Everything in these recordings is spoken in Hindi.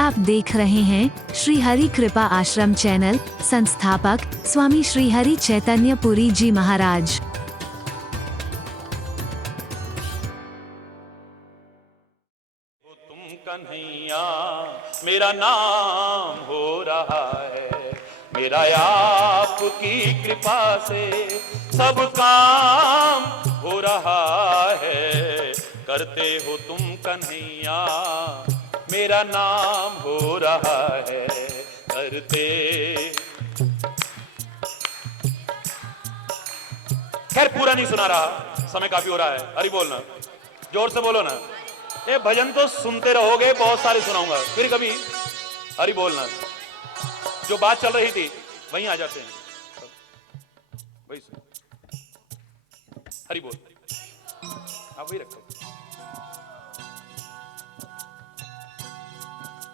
आप देख रहे हैं श्री हरि कृपा आश्रम चैनल। संस्थापक स्वामी श्री हरि चैतन्य पुरी जी महाराज। तुम कन्हैया मेरा नाम हो रहा है, मेरा आपकी कृपा से सब काम हो रहा है। करते हो तुम कन्हैया मेरा नाम हो रहा है, करते। खैर पूरा नहीं सुना रहा, समय काफी हो रहा है। हरि बोलना, जोर से बोलो ना। ये भजन तो सुनते रहोगे, बहुत सारे सुनाऊंगा, फिर कभी हरि बोलना। जो बात चल रही थी वहीं आ जाते हैं, वही सुन। हरि बोल, आप वही रखो।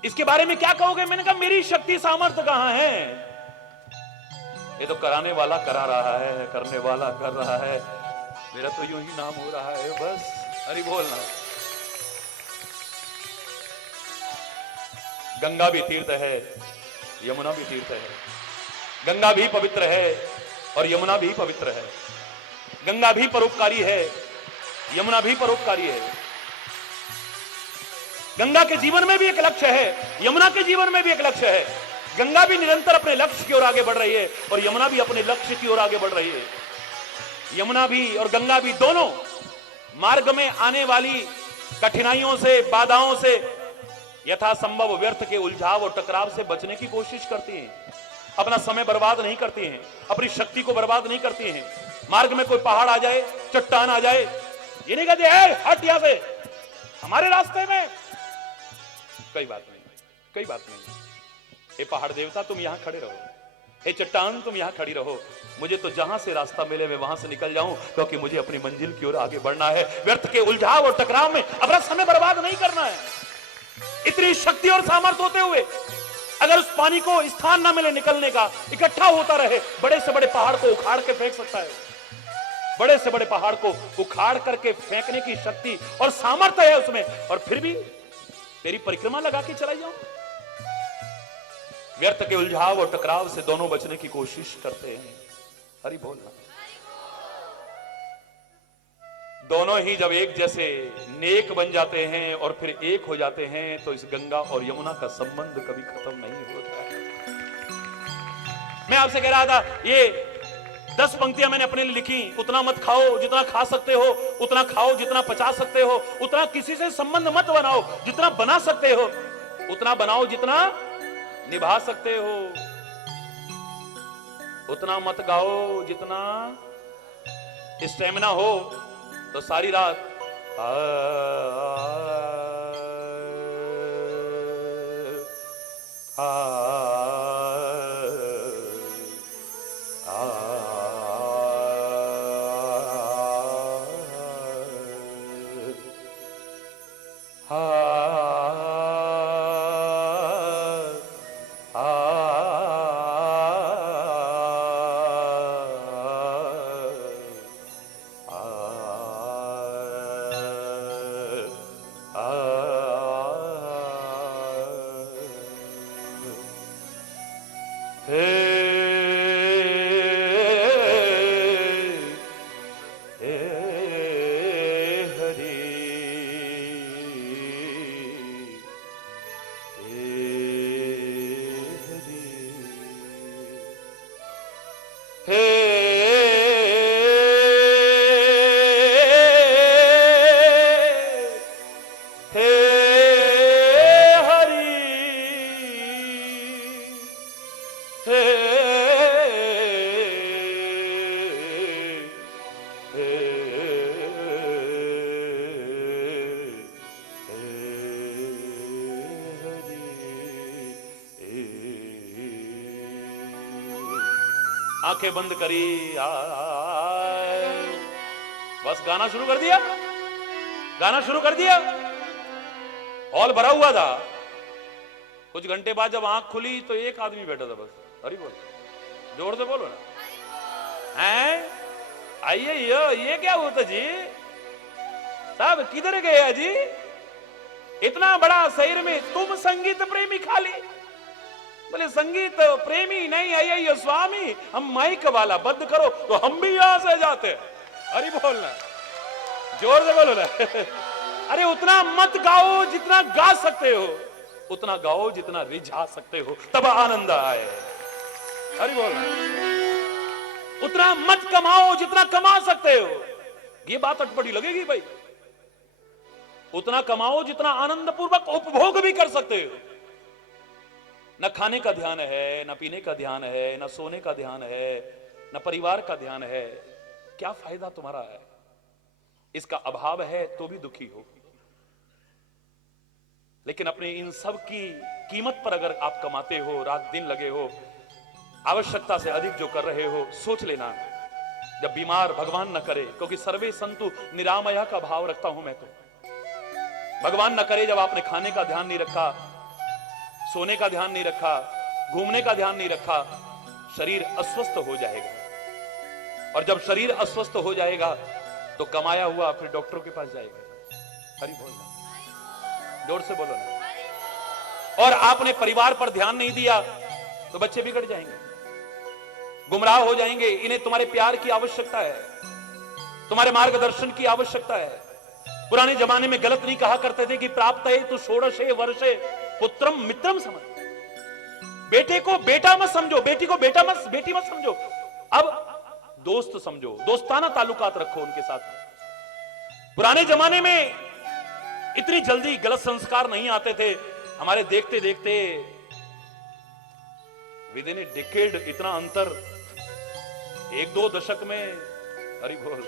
इसके बारे में क्या कहोगे? मैंने कहा मेरी शक्ति सामर्थ्य कहां है? ये तो कराने वाला करा रहा है, करने वाला कर रहा है, मेरा तो यूं ही नाम हो रहा है बस। हरि बोलना। गंगा भी तीर्थ है, यमुना भी तीर्थ है। गंगा भी पवित्र है और यमुना भी पवित्र है। गंगा भी परोपकारी है, यमुना भी परोपकारी है। गंगा के जीवन में भी एक लक्ष्य है, यमुना के जीवन में भी एक लक्ष्य है। गंगा भी निरंतर अपने लक्ष्य की ओर आगे बढ़ रही है और यमुना भी अपने लक्ष्य की ओर आगे बढ़ रही है। यमुना भी और गंगा भी दोनों मार्ग में आने वाली कठिनाइयों से, बाधाओं से यथासंभव व्यर्थ के उलझाव और टकराव से बचने की कोशिश करती हैं। अपना समय बर्बाद नहीं करती हैं, अपनी शक्ति को बर्बाद नहीं करती हैं। मार्ग में कोई पहाड़ आ जाए, चट्टान आ जाए, ये नहीं कहते हट यहां से, हमारे रास्ते में कोई बात नहीं, कोई बात नहीं। हे पहाड़ देवता तुम यहां खड़े रहो, हे चट्टान तुम यहां खड़ी रहो, मुझे तो जहां से रास्ता मिले मैं वहां से निकल जाऊं, क्योंकि मुझे अपनी मंजिल की ओर आगे बढ़ना है। व्यर्थ के उलझाव और टकराव में अपना समय बर्बाद नहीं करना है। इतनी शक्ति और सामर्थ्य होते हुए अगर उस पानी को स्थान ना मिले निकलने का, इकट्ठा होता रहे, बड़े से बड़े पहाड़ को उखाड़ के फेंक सकता है। बड़े से बड़े पहाड़ को उखाड़ करके फेंकने की शक्ति और सामर्थ्य है उसमें, और फिर भी तेरी परिक्रमा लगा के चला जाऊं। व्यर्थ के उलझाव और टकराव से दोनों बचने की कोशिश करते हैं। हरि बोलना। दोनों ही जब एक जैसे नेक बन जाते हैं और फिर एक हो जाते हैं, तो इस गंगा और यमुना का संबंध कभी खत्म नहीं होता है। मैं आपसे कह रहा था, ये 10 पंक्तियां मैंने अपने लिए लिखी। उतना मत खाओ जितना खा सकते हो, उतना खाओ जितना पचा सकते हो, उतना किसी से संबंध मत बनाओ जितना बना सकते हो, उतना बनाओ जितना निभा सकते हो, उतना मत गाओ जितना स्टेमिना हो। तो सारी रात आंखें बंद करी, बस गाना शुरू कर दिया, गाना शुरू कर दिया। हॉल भरा हुआ था। कुछ घंटे बाद जब आंख खुली तो एक आदमी बैठा था बस। हरि बोल, जोर से बोलो ना। हैं आइए, ये क्या होता जी? साहब किधर गए जी? इतना बड़ा शहर में तुम संगीत प्रेमी खाली। बोले संगीत प्रेमी नहीं है ये स्वामी, हम माइक वाला बंद करो तो हम भी यहां से जाते। अरे बोलना, जोर से बोलो ना। अरे उतना मत गाओ जितना गा सकते हो, उतना गाओ जितना रिझा सकते हो, तब आनंद आए। अरे बोलना, उतना मत कमाओ जितना कमा सकते हो। ये बात अटपटी लगेगी भाई। उतना कमाओ जितना आनंद पूर्वक उपभोग भी कर सकते हो। न खाने का ध्यान है, न पीने का ध्यान है, न सोने का ध्यान है, न परिवार का ध्यान है। क्या फायदा तुम्हारा है? इसका अभाव है तो भी दुखी हो। लेकिन अपने इन सब की कीमत पर अगर आप कमाते हो, रात दिन लगे हो, आवश्यकता से अधिक जो कर रहे हो, सोच लेना जब बीमार भगवान न करे, क्योंकि सर्वे संतु निरामया का भाव रखता हूं मैं तो। भगवान न करे जब आपने खाने का ध्यान नहीं रखा, सोने का ध्यान नहीं रखा, घूमने का ध्यान नहीं रखा, शरीर अस्वस्थ हो जाएगा। और जब शरीर अस्वस्थ हो जाएगा तो कमाया हुआ फिर डॉक्टरों के पास जाएगा। हरि बोलना, जोर से बोलो ना। और आपने परिवार पर ध्यान नहीं दिया तो बच्चे बिगड़ जाएंगे, गुमराह हो जाएंगे। इन्हें तुम्हारे प्यार की आवश्यकता है, तुम्हारे मार्गदर्शन की आवश्यकता है। पुराने जमाने में गलत नहीं कहा करते थे कि प्राप्त है तो षोडशे वर्षे पुत्रम मित्रम समझ। बेटे को बेटा मत समझो, बेटी को बेटी मत समझो, अब दोस्त समझो, दोस्ताना ताल्लुकात रखो उनके साथ। पुराने जमाने में इतनी जल्दी गलत संस्कार नहीं आते थे। हमारे देखते देखते विद इन ए डिकेड इतना अंतर, 1-2 दशक में। हरि बोल।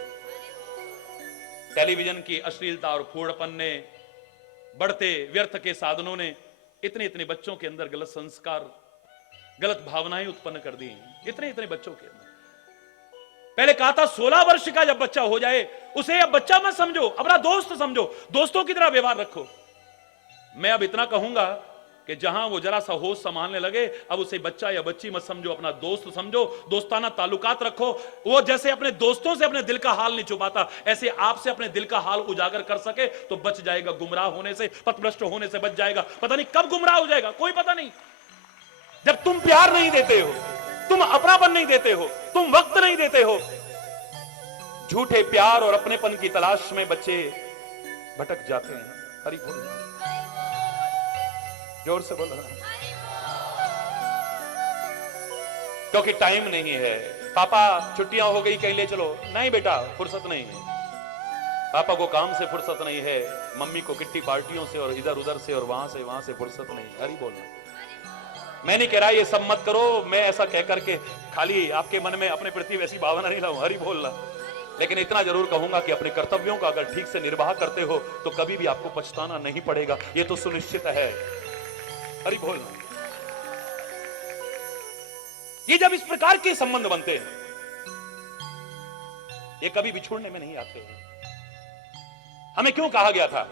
टेलीविजन की अश्लीलता और फूड़पन ने, बढ़ते व्यर्थ के साधनों ने इतने इतने बच्चों के अंदर गलत संस्कार, गलत भावनाएं उत्पन्न कर दी हैं। इतने इतने बच्चों के अंदर। पहले कहा था 16 वर्ष का जब बच्चा हो जाए उसे अब बच्चा मत समझो, अपना दोस्त समझो, दोस्तों की तरह व्यवहार रखो। मैं अब इतना कहूंगा कि जहां वो जरा सा होश संभालने लगे, अब उसे बच्चा या बच्ची मत समझो, अपना दोस्त समझो, दोस्ताना ताल्लुकात रखो। वो जैसे अपने दोस्तों से अपने दिल का हाल नहीं छुपाता, ऐसे आपसे अपने दिल का हाल उजागर कर सके तो बच जाएगा गुमराह होने से, पथभ्रष्ट होने से बच जाएगा। पता नहीं कब गुमराह हो जाएगा, कोई पता नहीं। जब तुम प्यार नहीं देते हो, तुम अपनापन नहीं देते हो, तुम वक्त नहीं देते हो, झूठे प्यार और अपनेपन की तलाश में बच्चे भटक जाते हैं। हरि बोल, जोर से बोलो। क्योंकि टाइम नहीं है। पापा छुट्टियां हो गई, कहीं ले चलो। नहीं बेटा, फुर्सत नहीं है। पापा को काम से फुर्सत नहीं है, मम्मी को किट्टी पार्टियों से और इधर उधर से और वहां से फुर्सत नहीं। हरि बोलो। मैं नहीं कह रहा ये सब मत करो, मैं ऐसा कह करके खाली आपके मन में अपने प्रति वैसी भावना नहीं लाऊं। हरि बोलना। लेकिन इतना जरूर कहूंगा कि अपने कर्तव्यों का अगर ठीक से निर्वाह करते हो तो कभी भी आपको पछताना नहीं पड़ेगा, ये तो सुनिश्चित है। हरि बोलना। ये जब इस प्रकार के संबंध बनते हैं, ये कभी बिछुड़ने में नहीं आते हैं। हमें क्यों कहा गया था?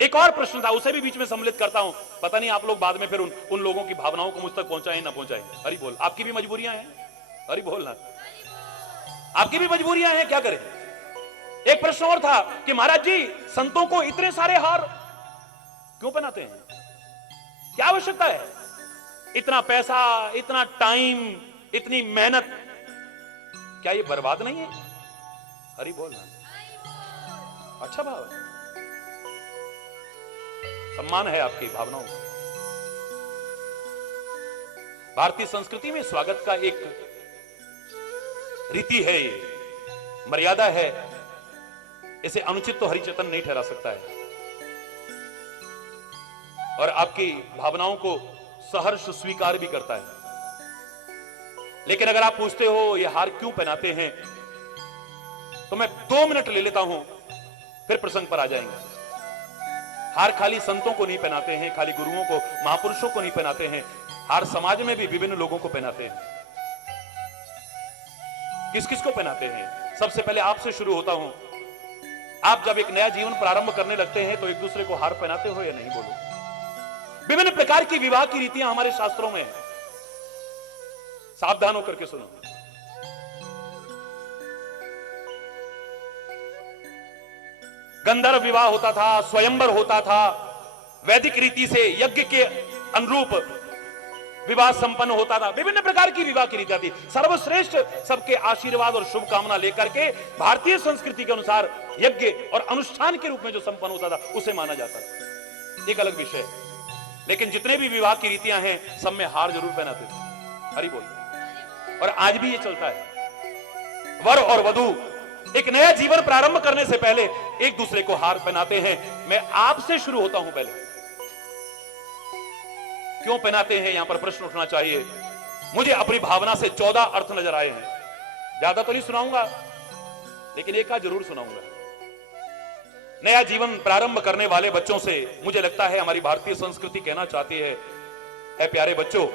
एक और प्रश्न था, उसे भी बीच में सम्मिलित करता हूं। पता नहीं आप लोग बाद में फिर उन लोगों की भावनाओं को मुझ तक पहुंचाएं ना पहुंचाएं। हरि बोल। आपकी भी मजबूरियां हैं। हरि बोलना। आपकी भी मजबूरियां हैं, क्या करें। एक प्रश्न और था कि महाराज जी, संतों को इतने सारे हार क्यों पहनाते हैं? क्या आवश्यकता है? इतना पैसा, इतना टाइम, इतनी मेहनत, क्या ये बर्बाद नहीं है? हरि बोलना। अच्छा भाव है, सम्मान है आपकी भावनाओं का। भारतीय संस्कृति में स्वागत का एक रीति है, ये मर्यादा है। इसे अनुचित तो हरिचेतन नहीं ठहरा सकता है और आपकी भावनाओं को सहर्ष स्वीकार भी करता है। लेकिन अगर आप पूछते हो ये हार क्यों पहनाते हैं, तो मैं 2 मिनट ले लेता हूं, फिर प्रसंग पर आ जाएंगे। हार खाली संतों को नहीं पहनाते हैं, खाली गुरुओं को, महापुरुषों को नहीं पहनाते हैं। हार समाज में भी विभिन्न लोगों को पहनाते हैं। किस किस को पहनाते हैं? सबसे पहले आपसे शुरू होता हूं। आप जब एक नया जीवन प्रारंभ करने लगते हैं तो एक दूसरे को हार पहनाते हो या नहीं? बोलो। विभिन्न प्रकार की विवाह की रीतियां हमारे शास्त्रों में है, सावधान होकर के सुनो। गंधर्व विवाह होता था, स्वयंवर होता था, वैदिक रीति से यज्ञ के अनुरूप विवाह संपन्न होता था। विभिन्न प्रकार की विवाह की रीतियां थी। सर्वश्रेष्ठ सबके आशीर्वाद और शुभकामना लेकर के भारतीय संस्कृति के अनुसार यज्ञ और अनुष्ठान के रूप में जो संपन्न होता था उसे माना जाता था, एक अलग विषय है। लेकिन जितने भी विवाह की रीतियां हैं सब में हार जरूर पहनाते थे, हरि बोल। और आज भी ये चलता है। वर और वधू एक नया जीवन प्रारंभ करने से पहले एक दूसरे को हार पहनाते हैं। मैं आपसे शुरू होता हूं। पहले क्यों पहनाते हैं, यहां पर प्रश्न उठना चाहिए। मुझे अपनी भावना से 14 अर्थ नजर आए हैं। ज्यादा तो नहीं सुनाऊंगा, लेकिन एक आध जरूर सुनाऊंगा। नया जीवन प्रारंभ करने वाले बच्चों से मुझे लगता है हमारी भारतीय संस्कृति कहना चाहती है, ऐ प्यारे बच्चों,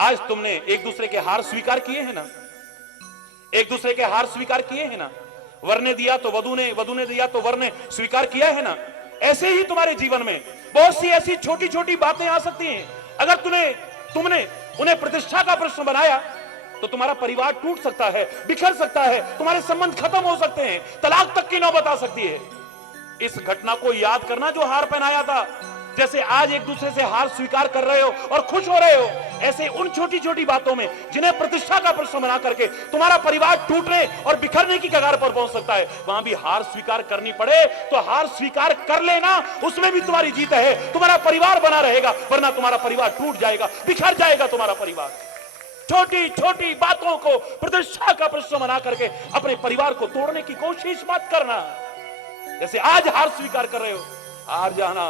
आज तुमने एक दूसरे के हार स्वीकार किए हैं ना, एक दूसरे के हार स्वीकार किए हैं ना। वर ने दिया तो वधू ने दिया तो वर ने स्वीकार किया है ना। ऐसे ही तुम्हारे जीवन में बहुत सी ऐसी छोटी छोटी बातें आ सकती हैं। अगर तुमने उन्हें प्रतिष्ठा का प्रश्न बनाया तो तुम्हारा परिवार टूट सकता है, बिखर सकता है, तुम्हारे संबंध खत्म हो सकते हैं, तलाक तक की नौबत आ सकती है। इस घटना को याद करना जो हार पहनाया था। जैसे आज एक दूसरे से हार स्वीकार कर रहे हो और खुश हो रहे हो, ऐसे उन छोटी छोटी बातों में जिन्हें प्रतिष्ठा का प्रश्न बना करके तुम्हारा परिवार टूटने और बिखरने की कगार पर पहुंच सकता है, वहां भी हार स्वीकार करनी पड़े तो हार स्वीकार कर लेना, उसमें भी तुम्हारी जीत है। तुम्हारा परिवार बना रहेगा, वरना तुम्हारा परिवार टूट जाएगा, बिखर जाएगा तुम्हारा परिवार। छोटी छोटी बातों को प्रतिष्ठा का प्रश्न बना करके अपने परिवार को तोड़ने की कोशिश मत करना। जैसे आज हार स्वीकार कर रहे हो, हार जाना,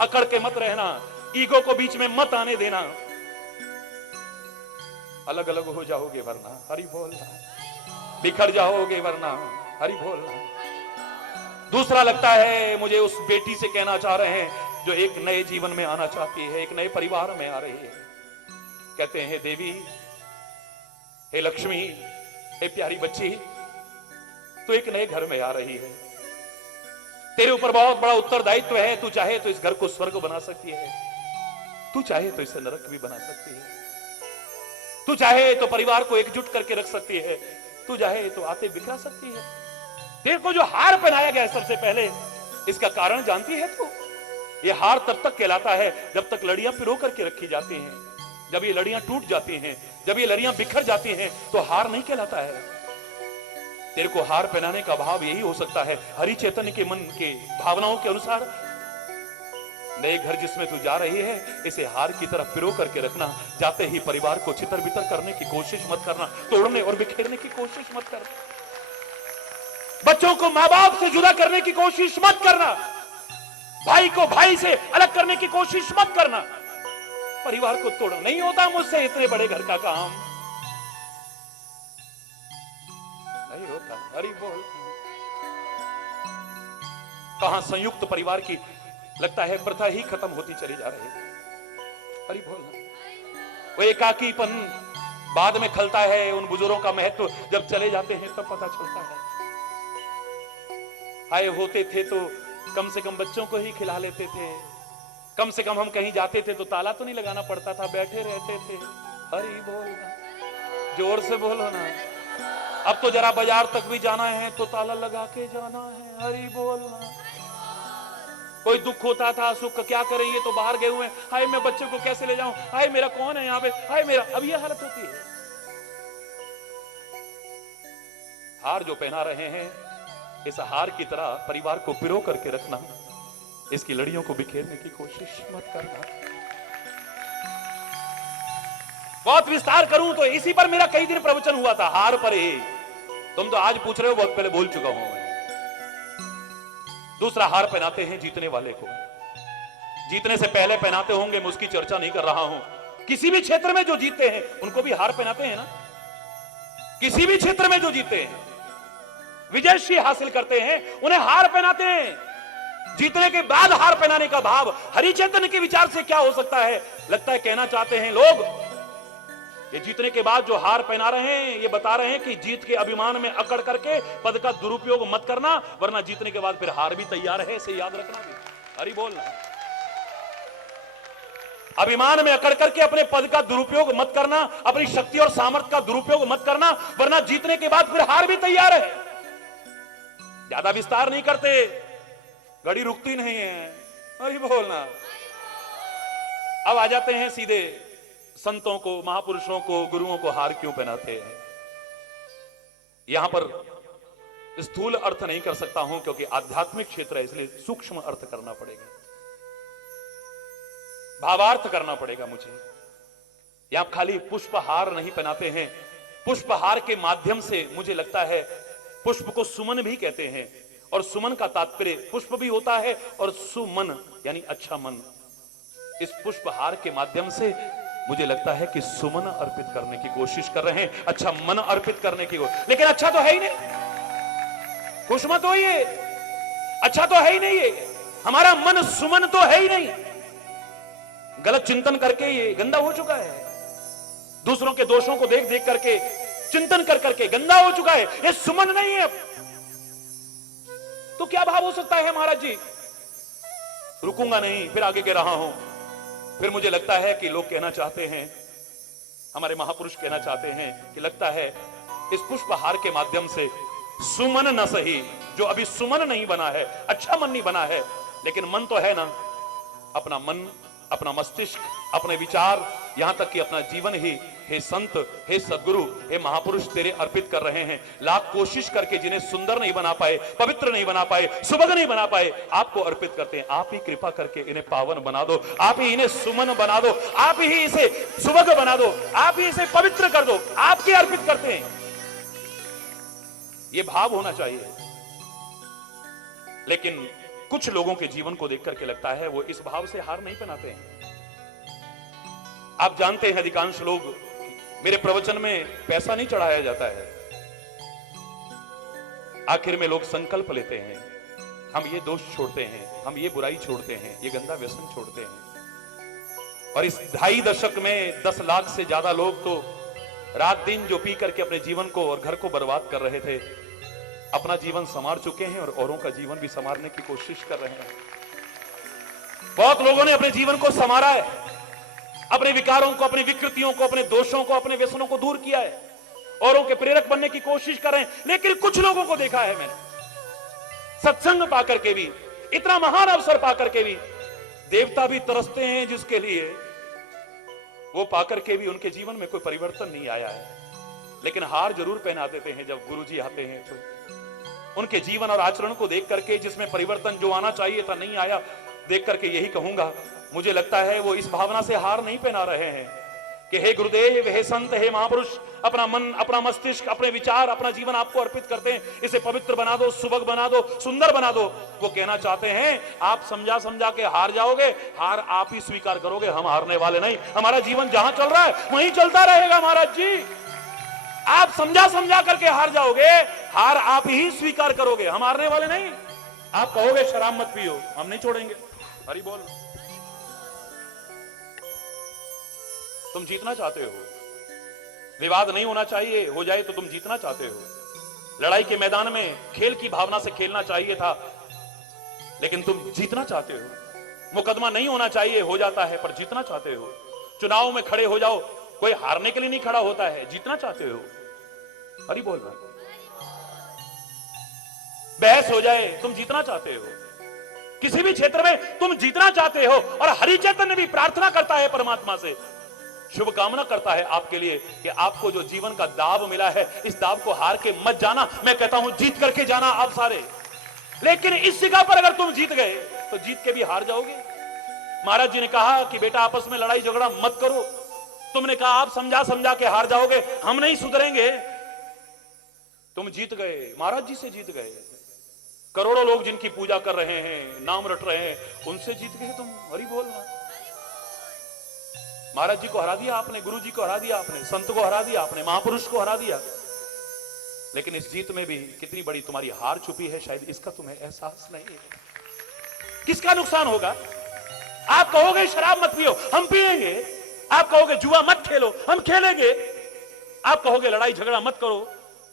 अकड़ के मत रहना, ईगो को बीच में मत आने देना। अलग अलग हो जाओगे वरना, हरि बोलना, बिखर जाओगे वरना, हरि बोलना। दूसरा लगता है मुझे उस बेटी से कहना चाह रहे हैं जो एक नए जीवन में आना चाहती है, एक नए परिवार में आ रही है। कहते हैं देवी, हे लक्ष्मी, हे प्यारी बच्ची, तू एक नए घर में आ रही है, तेरे ऊपर बहुत बड़ा उत्तरदायित्व है। तू चाहे तो इस घर को स्वर्ग बना सकती है, तू चाहे तो इसे नरक भी बना सकती है, तू चाहे तो परिवार को एकजुट करके रख सकती है, तू चाहे तो आते बिखरा सकती है। तेरे को जो हार पहनाया गया है सबसे पहले, इसका कारण जानती है तू? ये हार तब तक कहलाता है जब तक लड़ियां पिरो करके रखी जाती हैं। जब ये लड़ियां टूट जाती हैं, जब ये लड़ियां बिखर जाती हैं, तो हार नहीं कहलाता है। तेरे को हार पहनाने का भाव यही हो सकता है, हरि चैतन्य के मन के भावनाओं के अनुसार नए घर जिसमें तू जा रही है, इसे हार की तरफ पिरो करके रखना। जाते ही परिवार को छितर बितर करने की कोशिश मत करना, तोड़ने और बिखेरने की कोशिश मत करना, बच्चों को मां बाप से जुदा करने की कोशिश मत करना, भाई को भाई से अलग करने की कोशिश मत करना। परिवार को तोड़ना नहीं होता मुझसे इतने बड़े घर का काम, नहीं होता। हरि बोल। कहां संयुक्त परिवार की लगता है प्रथा ही खत्म होती चली जा रही है। हरि बोल। वो एकाकीपन बाद में खलता है, उन बुजुर्गों का महत्व जब चले जाते हैं तब पता चलता है। आए होते थे तो कम से कम बच्चों को ही खिला लेते थे, कम से कम हम कहीं जाते थे तो ताला तो नहीं लगाना पड़ता था, बैठे रहते थे। हरि बोल, जोर से बोलो ना। अब तो जरा बाजार तक भी जाना है तो ताला लगा के जाना है। हरि बोलना। कोई दुख होता था, सुख क्या करे, ये तो बाहर गए हुए, हाय मैं बच्चे को कैसे ले जाऊं, हाय मेरा कौन है यहाँ पे, हाय मेरा। अब ये हालत होती है। हार जो पहना रहे हैं, इस हार की तरह परिवार को पिरो करके रखना, इसकी लड़ियों को बिखेरने की कोशिश मत करना। बहुत विस्तार करूं तो इसी पर मेरा कई दिन प्रवचन हुआ था, हार पर ही। तुम तो आज पूछ रहे हो, बहुत पहले बोल चुका हूं मैं। दूसरा हार पहनाते हैं जीतने वाले को। जीतने से पहले पहनाते होंगे, मैं उसकी चर्चा नहीं कर रहा हूं। किसी भी क्षेत्र में जो जीतते हैं उनको भी हार पहनाते हैं ना। किसी भी क्षेत्र में जो जीतते हैं, विजयश्री हासिल करते हैं, उन्हें हार पहनाते हैं। जीतने के बाद हार पहनाने का भाव हरि चैतन्य के विचार से क्या हो सकता है? लगता है कहना चाहते हैं लोग, ये जीतने के बाद जो हार पहना रहे हैं, ये बता रहे हैं कि जीत के अभिमान में अकड़ करके पद का दुरुपयोग मत करना, वरना जीतने के बाद फिर हार भी तैयार है, इसे याद रखना भी। हरि बोलना। अभिमान में अकड़ करके अपने पद का दुरुपयोग मत करना, अपनी शक्ति और सामर्थ्य का दुरुपयोग मत करना, वरना जीतने के बाद फिर हार भी तैयार है। ज्यादा विस्तार नहीं करते, गाड़ी रुकती नहीं है। अरे बोलना। अब आ जाते हैं सीधे संतों को, महापुरुषों को, गुरुओं को हार क्यों पहनाते हैं। यहां पर स्थूल अर्थ नहीं कर सकता हूं क्योंकि आध्यात्मिक क्षेत्र है, इसलिए सूक्ष्म अर्थ करना पड़ेगा, भावार्थ करना पड़ेगा मुझे। यहां खाली पुष्पहार नहीं पहनाते हैं, पुष्पहार के माध्यम से मुझे लगता है पुष्प को सुमन भी कहते हैं, और सुमन का तात्पर्य पुष्प भी होता है और सुमन यानी अच्छा मन। इस पुष्पहार के माध्यम से मुझे लगता है कि सुमन अर्पित करने की कोशिश कर रहे हैं, अच्छा मन अर्पित करने की कोशिश। लेकिन अच्छा तो है ही नहीं, खुश मत होइए, अच्छा तो है ही नहीं, ये हमारा मन सुमन तो है ही नहीं। गलत चिंतन करके ये गंदा हो चुका है, दूसरों के दोषों को देख देख करके चिंतन कर करके गंदा हो चुका है, ये सुमन नहीं है। तो क्या भाव हो सकता है महाराज जी? रुकूंगा नहीं, फिर आगे कह रहा हूं। फिर मुझे लगता है कि लोग कहना चाहते हैं, हमारे महापुरुष कहना चाहते हैं कि लगता है इस पुष्पहार के माध्यम से सुमन न सही, जो अभी सुमन नहीं बना है, अच्छा मन नहीं बना है, लेकिन मन तो है ना, अपना मन, अपना मस्तिष्क, अपने विचार, यहां तक कि अपना जीवन ही हे संत, हे सदगुरु, हे महापुरुष तेरे अर्पित कर रहे हैं। लाख कोशिश करके जिन्हें सुंदर नहीं बना पाए, पवित्र नहीं बना पाए, सुभग नहीं बना पाए, आपको अर्पित करते हैं। आप ही कृपा करके इन्हें पावन बना दो, आप ही इन्हें सुमन बना दो, आप ही इसे सुभग बना दो, आप ही इसे पवित्र कर दो, आपके अर्पित करते हैं। यह भाव होना चाहिए। लेकिन कुछ लोगों के जीवन को देख करके लगता है वो इस भाव से हार नहीं पहनाते हैं। आप जानते हैं अधिकांश लोग, मेरे प्रवचन में पैसा नहीं चढ़ाया जाता है, आखिर में लोग संकल्प लेते हैं, हम ये दोष छोड़ते हैं, हम ये बुराई छोड़ते हैं, ये गंदा व्यसन छोड़ते हैं। और इस 2.5 दशक में 10 लाख से ज्यादा लोग तो रात दिन जो पी करके अपने जीवन को और घर को बर्बाद कर रहे थे, अपना जीवन संवार चुके हैं और औरों का जीवन भी संवारने की कोशिश कर रहे हैं। बहुत लोगों ने अपने जीवन को संवारा है, अपने विकारों को, अपनी विकृतियों को, अपने दोषों को, अपने व्यसनों को दूर किया है, औरों के प्रेरक बनने की कोशिश कर रहे हैं। लेकिन कुछ लोगों को देखा है मैंने, सत्संग पाकर के भी, इतना महान अवसर पाकर के भी, देवता भी तरसते हैं जिसके लिए, वो पाकर के भी उनके जीवन में कोई परिवर्तन नहीं आया है। लेकिन हार जरूर पहना देते हैं जब गुरुजी आते हैं, तो उनके जीवन और आचरण को देख करके जिसमें परिवर्तन जो आना चाहिए था नहीं आया, देख करके यही कहूंगा, मुझे लगता है वो इस भावना से हार नहीं पहना रहे हैं कि हे गुरुदेव, हे संत, हे महापुरुष, अपना मन, अपना मस्तिष्क, अपने विचार, अपना जीवन आपको अर्पित करते हैं, इसे पवित्र बना दो, सुभग बना दो, सुंदर बना दो। वो कहना चाहते हैं आप समझा समझा के हार जाओगे, हार आप ही स्वीकार करोगे, हम हारने वाले नहीं। हमारा जीवन जहां चल रहा है वहीं चलता रहेगा महाराज जी। आप समझा समझा करके हार जाओगे, हार आप ही स्वीकार करोगे, हम हारने वाले नहीं। आप कहोगे शराब मत पियो, हम नहीं छोड़ेंगे, हरि बोल। तुम जीतना चाहते हो, विवाद नहीं होना चाहिए, हो जाए तो तुम जीतना चाहते हो। लड़ाई के मैदान में खेल की भावना से खेलना चाहिए था, लेकिन तुम जीतना चाहते हो। मुकदमा नहीं होना चाहिए, हो जाता है, पर जीतना चाहते हो। चुनाव में खड़े हो जाओ, कोई हारने के लिए नहीं खड़ा होता है, जीतना चाहते हो। हरि बोल रहा। बहस हो जाए, तुम जीतना चाहते हो। किसी भी क्षेत्र में तुम जीतना चाहते हो। और हरि चैतन्य भी प्रार्थना करता है परमात्मा से, शुभकामना करता है आपके लिए कि आपको जो जीवन का दाव मिला है, इस दाव को हार के मत जाना। मैं कहता हूं जीत करके जाना आप सारे। लेकिन इस जगह पर अगर तुम जीत गए तो जीत के भी हार जाओगे। महाराज जी ने कहा कि बेटा आपस में लड़ाई झगड़ा मत करो। तुमने कहा आप समझा समझा के हार जाओगे, हम नहीं सुधरेंगे। तुम जीत गए, महाराज जी से जीत गए। करोड़ों लोग जिनकी पूजा कर रहे हैं, नाम रट रहे हैं, उनसे जीत गए तुम। हरि बोलना। महाराज जी को हरा दिया आपने, गुरु जी को हरा दिया आपने, संत को हरा दिया आपने, महापुरुष को हरा दिया। लेकिन इस जीत में भी कितनी बड़ी तुम्हारी हार छुपी है, शायद इसका तुम्हें एहसास नहीं है। किसका नुकसान होगा? आप कहोगे शराब मत पियो, हम पिएंगे। आप कहोगे जुआ मत खेलो, हम खेलेंगे। आप कहोगे लड़ाई झगड़ा मत करो,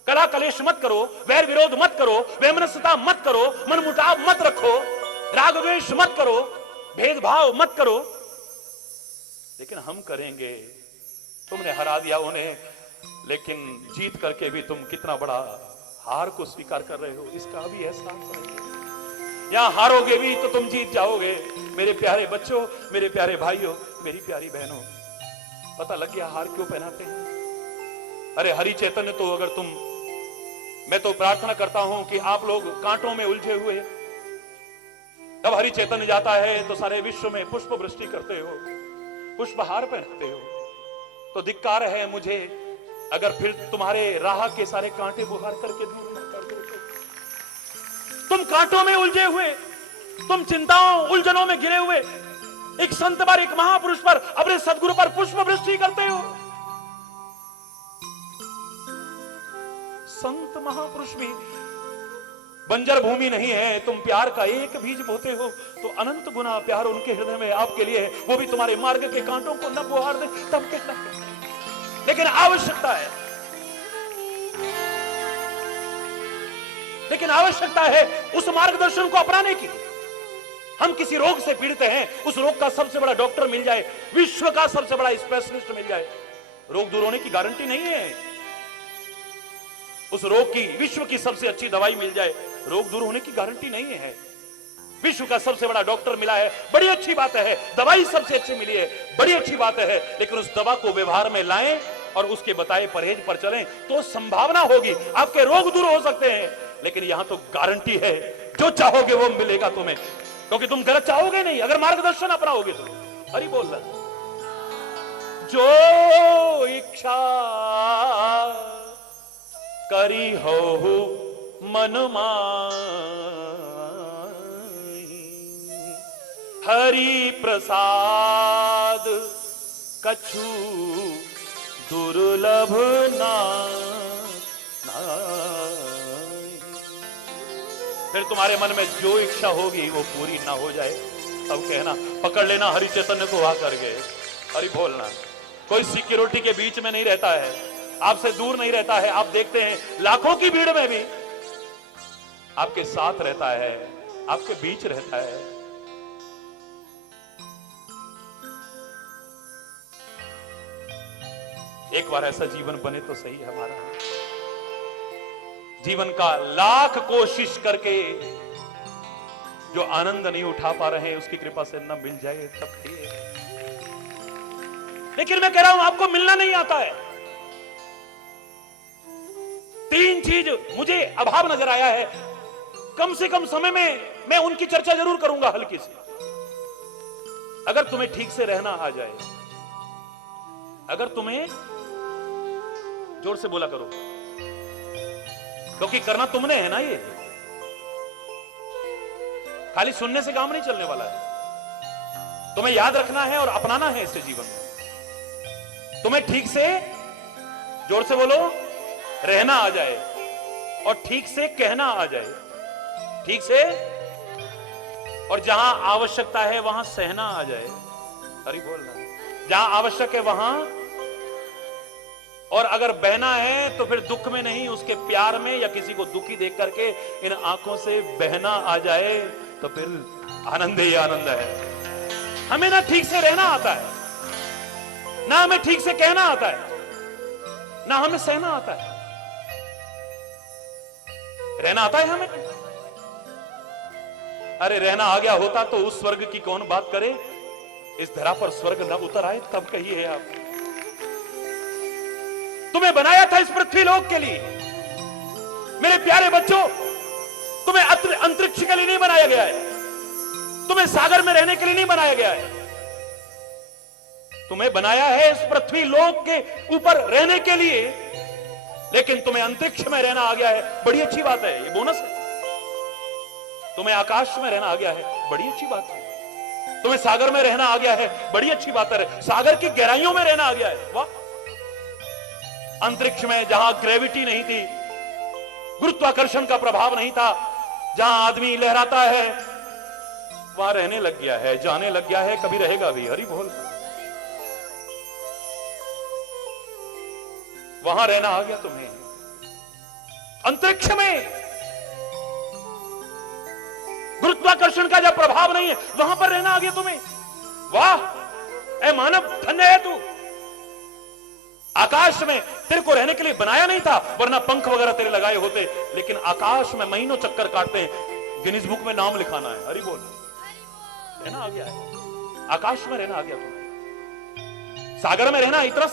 कला कलेश मत करो, वैर विरोध मत करो, वैमनस्यता मत करो, मनमुटाव मत रखो, राग द्वेष मत करो, भेदभाव मत करो। लेकिन हम करेंगे। तुमने हरा दिया उन्हें, लेकिन जीत करके भी तुम कितना बड़ा हार को स्वीकार कर रहे हो, इसका भी एहसास नहीं। यहां हारोगे भी तो तुम जीत जाओगे। मेरे प्यारे बच्चों, मेरे प्यारे भाइयों, मेरी प्यारी बहनों, पता लग गया हार क्यों पहनाते हैं? अरे हरि चैतन्य तो अगर तुम, मैं तो प्रार्थना करता हूं कि आप लोग कांटों में उलझे हुए, तब हरि चैतन्य जाता है तो सारे विश्व में पुष्प वृष्टि करते हो, पुष्पहार पहनते हो। तो धिक्कार है मुझे अगर फिर तुम्हारे राह के सारे कांटे बुहार करके दूर न कर दो। तुम कांटों में उलझे हुए, तुम चिंताओं उलझनों में घिरे हुए एक संत पर, एक महापुरुष पर, अपने सदगुरु पर पुष्प वृष्टि करते हो। संत महापुरुष भी बंजर भूमि नहीं है। तुम प्यार का एक बीज बोते हो तो अनंत गुना प्यार उनके हृदय में आपके लिए है। वो भी तुम्हारे मार्ग के कांटों को न बुहार दे तब कहना। लेकिन आवश्यकता है, लेकिन आवश्यकता है उस मार्गदर्शन को अपनाने की। हम किसी रोग से पीड़ित हैं, उस रोग का सबसे बड़ा डॉक्टर मिल जाए, विश्व का सबसे बड़ा स्पेशलिस्ट मिल जाए, रोग दूर होने की गारंटी नहीं है। उस रोग की, विश्व की सबसे अच्छी दवाई मिल जाए, रोग दूर होने की गारंटी नहीं है। विश्व का सबसे बड़ा डॉक्टर मिला है, बड़ी अच्छी बात है। दवाई सबसे अच्छी मिली है, बड़ी अच्छी बात है। लेकिन उस दवा को व्यवहार में लाएं और उसके बताए परहेज पर चलें तो संभावना होगी, आपके रोग दूर हो सकते हैं। लेकिन यहां तो गारंटी है, जो चाहोगे वो मिलेगा तुम्हें, क्योंकि तुम गलत चाहोगे नहीं अगर मार्गदर्शन अपनाओगे तो। हरि बोल रहा, जो इच्छा करी हो मन माई, हरि प्रसाद कछु दुर्लभ ना। फिर तुम्हारे मन में जो इच्छा होगी वो पूरी ना हो जाए तब कहना, पकड़ लेना हरि चैतन्य को आ करके, हरि बोलना। कोई सिक्योरिटी के बीच में नहीं रहता है, आपसे दूर नहीं रहता है। आप देखते हैं लाखों की भीड़ में भी आपके साथ रहता है, आपके बीच रहता है। एक बार ऐसा जीवन बने तो सही है हमारा। जीवन का लाख कोशिश करके जो आनंद नहीं उठा पा रहे हैं, उसकी कृपा से न मिल जाए तब ठीक है। लेकिन मैं कह रहा हूं आपको मिलना नहीं आता है। तीन चीज मुझे अभाव नजर आया है, कम से कम समय में मैं उनकी चर्चा जरूर करूंगा हल्की सी। अगर तुम्हें ठीक से रहना आ जाए, अगर तुम्हें, जोर से बोला करो क्योंकि करना तुमने है ना, ये खाली सुनने से काम नहीं चलने वाला है। तुम्हें याद रखना है और अपनाना है इसे जीवन में। तुम्हें ठीक से, जोर से बोलो, रहना आ जाए और ठीक से कहना आ जाए, ठीक से, और जहां आवश्यकता है वहां सहना आ जाए। हरि बोलना, जहां आवश्यक है वहां, और अगर बहना है तो फिर दुख में नहीं, उसके प्यार में, या किसी को दुखी देख करके इन आंखों से बहना आ जाए तो फिर आनंद ही आनंद है। हमें ना ठीक से रहना आता है, ना हमें ठीक से कहना आता है, ना हमें सहना आता है। रहना आता है हमें? अरे रहना आ गया होता तो उस स्वर्ग की कौन बात करे। इस धरा पर स्वर्ग न उतर आए तब कहिए आप। तुम्हें बनाया था इस पृथ्वी लोक के लिए मेरे प्यारे बच्चों, तुम्हें अंतरिक्ष के लिए नहीं बनाया गया है, तुम्हें सागर में रहने के लिए नहीं बनाया गया है। तुम्हें बनाया है इस पृथ्वी लोक के ऊपर रहने के लिए, लेकिन तुम्हें अंतरिक्ष में रहना आ गया है, बड़ी अच्छी बात है, ये बोनस है। तुम्हें आकाश में रहना आ गया है, बड़ी अच्छी बात है। तुम्हें सागर में रहना आ गया है, बड़ी अच्छी बात है। सागर की गहराइयों में रहना आ गया है, वाह। अंतरिक्ष में जहां ग्रेविटी नहीं थी, गुरुत्वाकर्षण का प्रभाव नहीं था, जहां आदमी लहराता है वहां रहने लग गया है, जाने लग गया है, कभी रहेगा भी। हरि बोल, वहां रहना आ गया तुम्हें। अंतरिक्ष में गुरुत्वाकर्षण का जब प्रभाव नहीं है वहां पर रहना आ गया तुम्हें, वाह। ऐ मानव धन्य है तू। आकाश में तेरे को रहने के लिए बनाया नहीं था, वरना पंख वगैरह तेरे लगाए होते। लेकिन आकाश में महीनों चक्कर काटते हैं, गिनीज बुक में नाम लिखाना है। हरि बोल। रहना आ गया है, आकाश में रहना आ गया तुम्हें। सागर में रहना इतना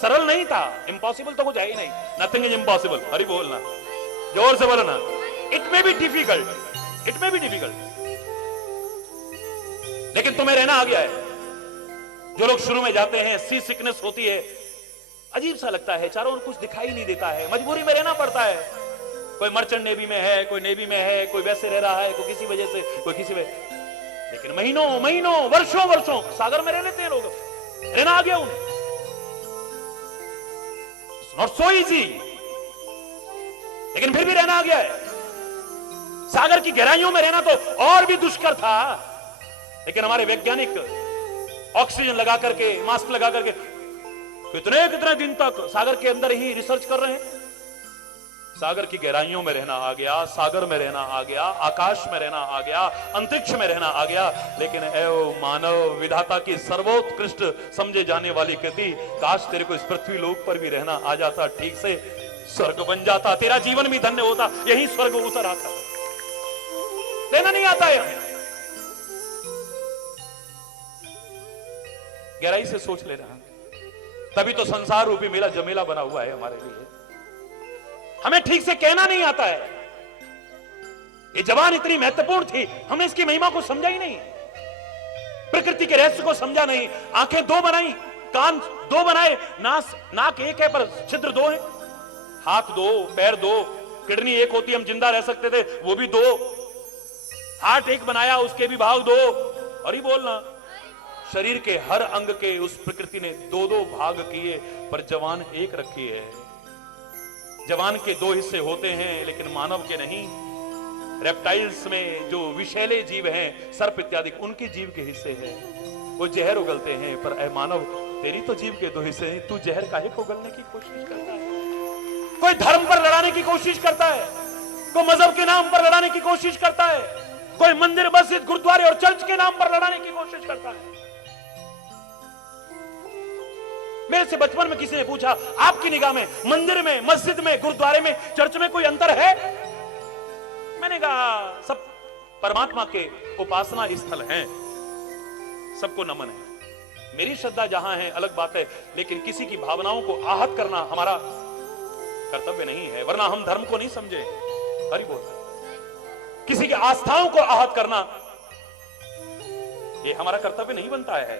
सरल नहीं था। इम्पॉसिबल तो कुछ है ही नहीं। Nothing is impossible. हरि बोलना, जोर से बोलना। It may be difficult, it may be difficult, लेकिन तुम्हें रहना आ गया है। जो लोग शुरू में जाते हैं, सी सिकनेस होती है, अजीब सा लगता है, चारों ओर कुछ दिखाई नहीं देता है, मजबूरी में रहना पड़ता है। कोई मर्चेंट नेवी में है, कोई नेवी में है, कोई वैसे रह रहा है, कोई किसी वजह से, कोई किसी वजह। लेकिन महीनों महीनों वर्षों वर्षों सागर में रह लेते हैं लोग। रहना आ गया उन्हें। नॉट सो इजी, लेकिन फिर भी रहना आ गया है। सागर की गहराइयों में रहना तो और भी दुष्कर था, लेकिन हमारे वैज्ञानिक ऑक्सीजन लगा करके, मास्क लगा करके कितने कितने दिन तक सागर के अंदर ही रिसर्च कर रहे हैं। सागर की गहराइयों में रहना आ गया, सागर में रहना आ गया, आकाश में रहना आ गया, अंतरिक्ष में रहना आ गया। लेकिन एवं मानव, विधाता की सर्वोत्कृष्ट समझे जाने वाली कृति, काश तेरे को इस पृथ्वी लोक पर भी रहना आ जाता, ठीक से स्वर्ग बन जाता, तेरा जीवन भी धन्य होता, यही स्वर्ग उतर आता। रहना नहीं आता है हमें। गहराई से सोच लेना, तभी तो संसार रूपी मेला जमेला बना हुआ है हमारे लिए। हमें ठीक से कहना नहीं आता है। ये जबान इतनी महत्वपूर्ण थी, हमने इसकी महिमा को समझा ही नहीं, प्रकृति के रहस्य को समझा नहीं। आंखें दो बनाई, कान दो बनाए, नाक एक है पर छिद्र दो है, हाथ दो, पैर दो, किडनी एक होती, हम जिंदा रह सकते थे, वो भी दो, हार्ट एक बनाया, उसके भी भाग दो। और ही बोलना, शरीर के हर अंग के उस प्रकृति ने दो दो भाग किए, पर जवान एक रखी है। जवान के दो हिस्से होते हैं, लेकिन मानव के नहीं। रेप्टाइल्स में जो विषैले जीव हैं, सर्प इत्यादि, उनके जीव के हिस्से हैं, वो जहर उगलते हैं। पर ऐ मानव, तेरी तो जीव के दो हिस्से हैं, तू जहर काहे को उगलने की कोशिश करता है? कोई धर्म पर लड़ाने की कोशिश करता है, कोई मजहब के नाम पर लड़ाने की कोशिश करता है, कोई मंदिर, मस्जिद, गुरुद्वारे और चर्च के नाम पर लड़ाने की कोशिश करता है। मेरे से बचपन में किसी ने पूछा, आपकी निगाह में मंदिर में, मस्जिद में, गुरुद्वारे में, चर्च में कोई अंतर है? मैंने कहा, सब परमात्मा के उपासना स्थल हैं, सबको नमन है। मेरी श्रद्धा जहां है अलग बात है, लेकिन किसी की भावनाओं को आहत करना हमारा कर्तव्य नहीं है, वरना हम धर्म को नहीं समझे। हरि बोल। किसी की आस्थाओं को आहत करना ये हमारा कर्तव्य नहीं बनता है।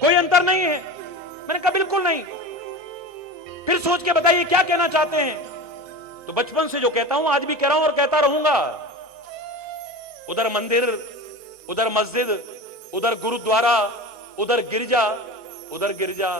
कोई अंतर नहीं है। मैंने कहा बिल्कुल नहीं। फिर सोच के बताइए क्या कहना चाहते हैं? तो बचपन से जो कहता हूं आज भी कह रहा हूं और कहता रहूंगा। उधर मंदिर, उधर मस्जिद, उधर गुरुद्वारा, उधर गिरजा, उधर गिरजा,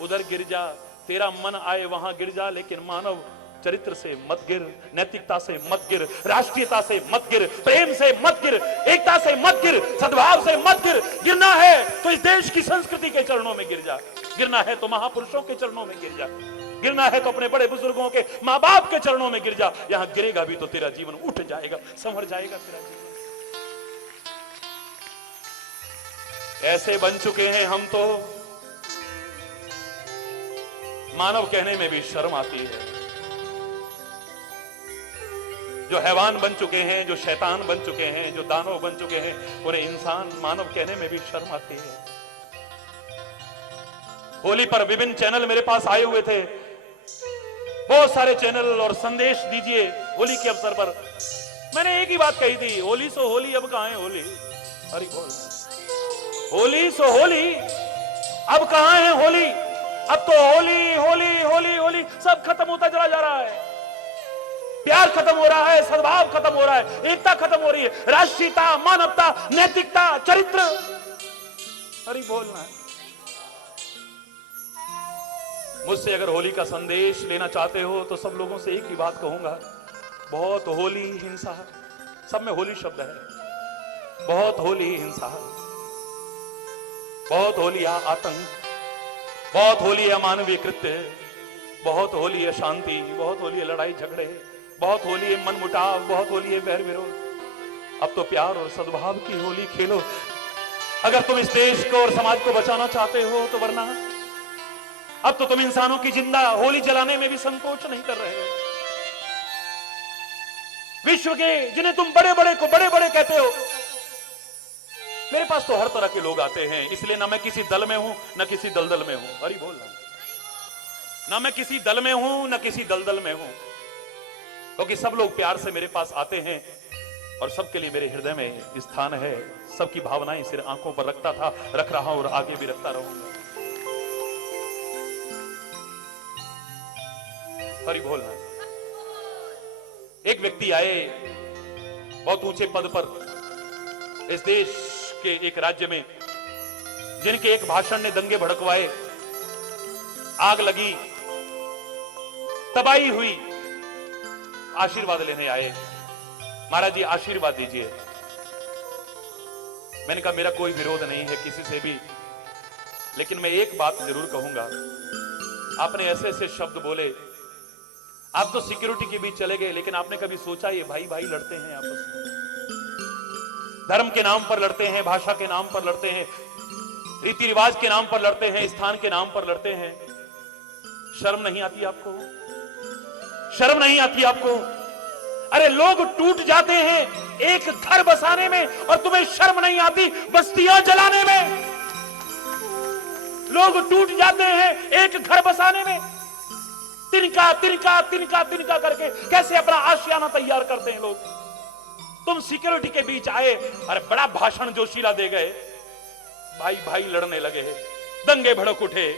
उधर गिरजा, तेरा मन आए वहां गिर जा, लेकिन मानव चरित्र से मत गिर, नैतिकता से मत गिर, राष्ट्रीयता से मत गिर, प्रेम से मत गिर, एकता से मत गिर, सद्भाव से मत गिर। गिरना है तो इस देश की संस्कृति के चरणों में गिर जा, गिरना है तो महापुरुषों के चरणों में गिर जा, गिरना है तो अपने बड़े बुजुर्गों के, मां बाप के चरणों में गिर जा। यहां गिरेगा भी तो तेरा जीवन उठ जाएगा, संवर जाएगा तेरा जीवन। ऐसे बन चुके हैं हम तो मानव कहने में भी शर्म आती है। जो हैवान बन चुके हैं, जो शैतान बन चुके हैं, जो दानव बन चुके हैं, उन्हें इंसान, मानव कहने में भी शर्म आती है। होली पर विभिन्न चैनल मेरे पास आए हुए थे, बहुत सारे चैनल, और संदेश दीजिए होली के अवसर पर। मैंने एक ही बात कही थी, होली सो होली, अब कहां है होली? हरि बोल। होली सो होली, अब कहां है होली? अब तो होली होली होली होली सब खत्म होता चला जा रहा है। प्यार खत्म हो रहा है, सद्भाव खत्म हो रहा है, एकता खत्म हो रही है, राष्ट्रीयता, मानवता, नैतिकता, चरित्र। हरि बोलना है। मुझसे अगर होली का संदेश लेना चाहते हो तो सब लोगों से एक ही बात कहूंगा, बहुत होली हिंसा, सब में होली शब्द है, बहुत होली हिंसा, बहुत होली आतंक, बहुत होली अमानवीय कृत्य, बहुत होली अशांति, बहुत होली लड़ाई झगड़े, बहुत होली है मन मुटाव, बहुत होली है वैर विरोध। अब तो प्यार और सद्भाव की होली खेलो अगर तुम इस देश को और समाज को बचाना चाहते हो तो, वरना अब तो तुम इंसानों की जिंदा होली जलाने में भी संकोच नहीं कर रहे हो। विश्व के जिन्हें तुम बड़े बड़े को बड़े बड़े कहते हो, मेरे पास तो हर तरह के लोग आते हैं, इसलिए ना मैं किसी दल में हूं ना किसी दलदल में हूं। हरि बोल ना मैं किसी दल में हूं ना किसी दलदल में हूं, क्योंकि सब लोग प्यार से मेरे पास आते हैं और सबके लिए मेरे हृदय में स्थान है। सबकी भावनाएं सिर्फ आंखों पर रखता था, रख रहा हूं और आगे भी रखता रहूंगा। हरि बोल। एक व्यक्ति आए बहुत ऊंचे पद पर इस देश के एक राज्य में, जिनके एक भाषण ने दंगे भड़कवाए, आग लगी, तबाही हुई। आशीर्वाद लेने आए, महाराज जी आशीर्वाद दीजिए। मैंने कहा मेरा कोई विरोध नहीं है किसी से भी, लेकिन मैं एक बात जरूर कहूंगा। आपने ऐसे ऐसे शब्द बोले, आप तो सिक्योरिटी के बीच चले गए, लेकिन आपने कभी सोचा ये भाई भाई लड़ते हैं आपस में, धर्म के नाम पर लड़ते हैं, भाषा के नाम पर लड़ते हैं, रीति रिवाज के नाम पर लड़ते हैं, स्थान के नाम पर लड़ते हैं। शर्म नहीं आती आपको? शर्म नहीं आती आपको? अरे लोग टूट जाते हैं एक घर बसाने में और तुम्हें शर्म नहीं आती बस्तियां जलाने में। लोग टूट जाते हैं एक घर बसाने में, तिनका तिनका तिनका तिनका करके कैसे अपना आशियाना तैयार करते हैं लोग। तुम सिक्योरिटी के बीच आए, अरे बड़ा भाषण जोशीला दे गए, भाई भाई लड़ने लगे, दंगे भड़क उठे,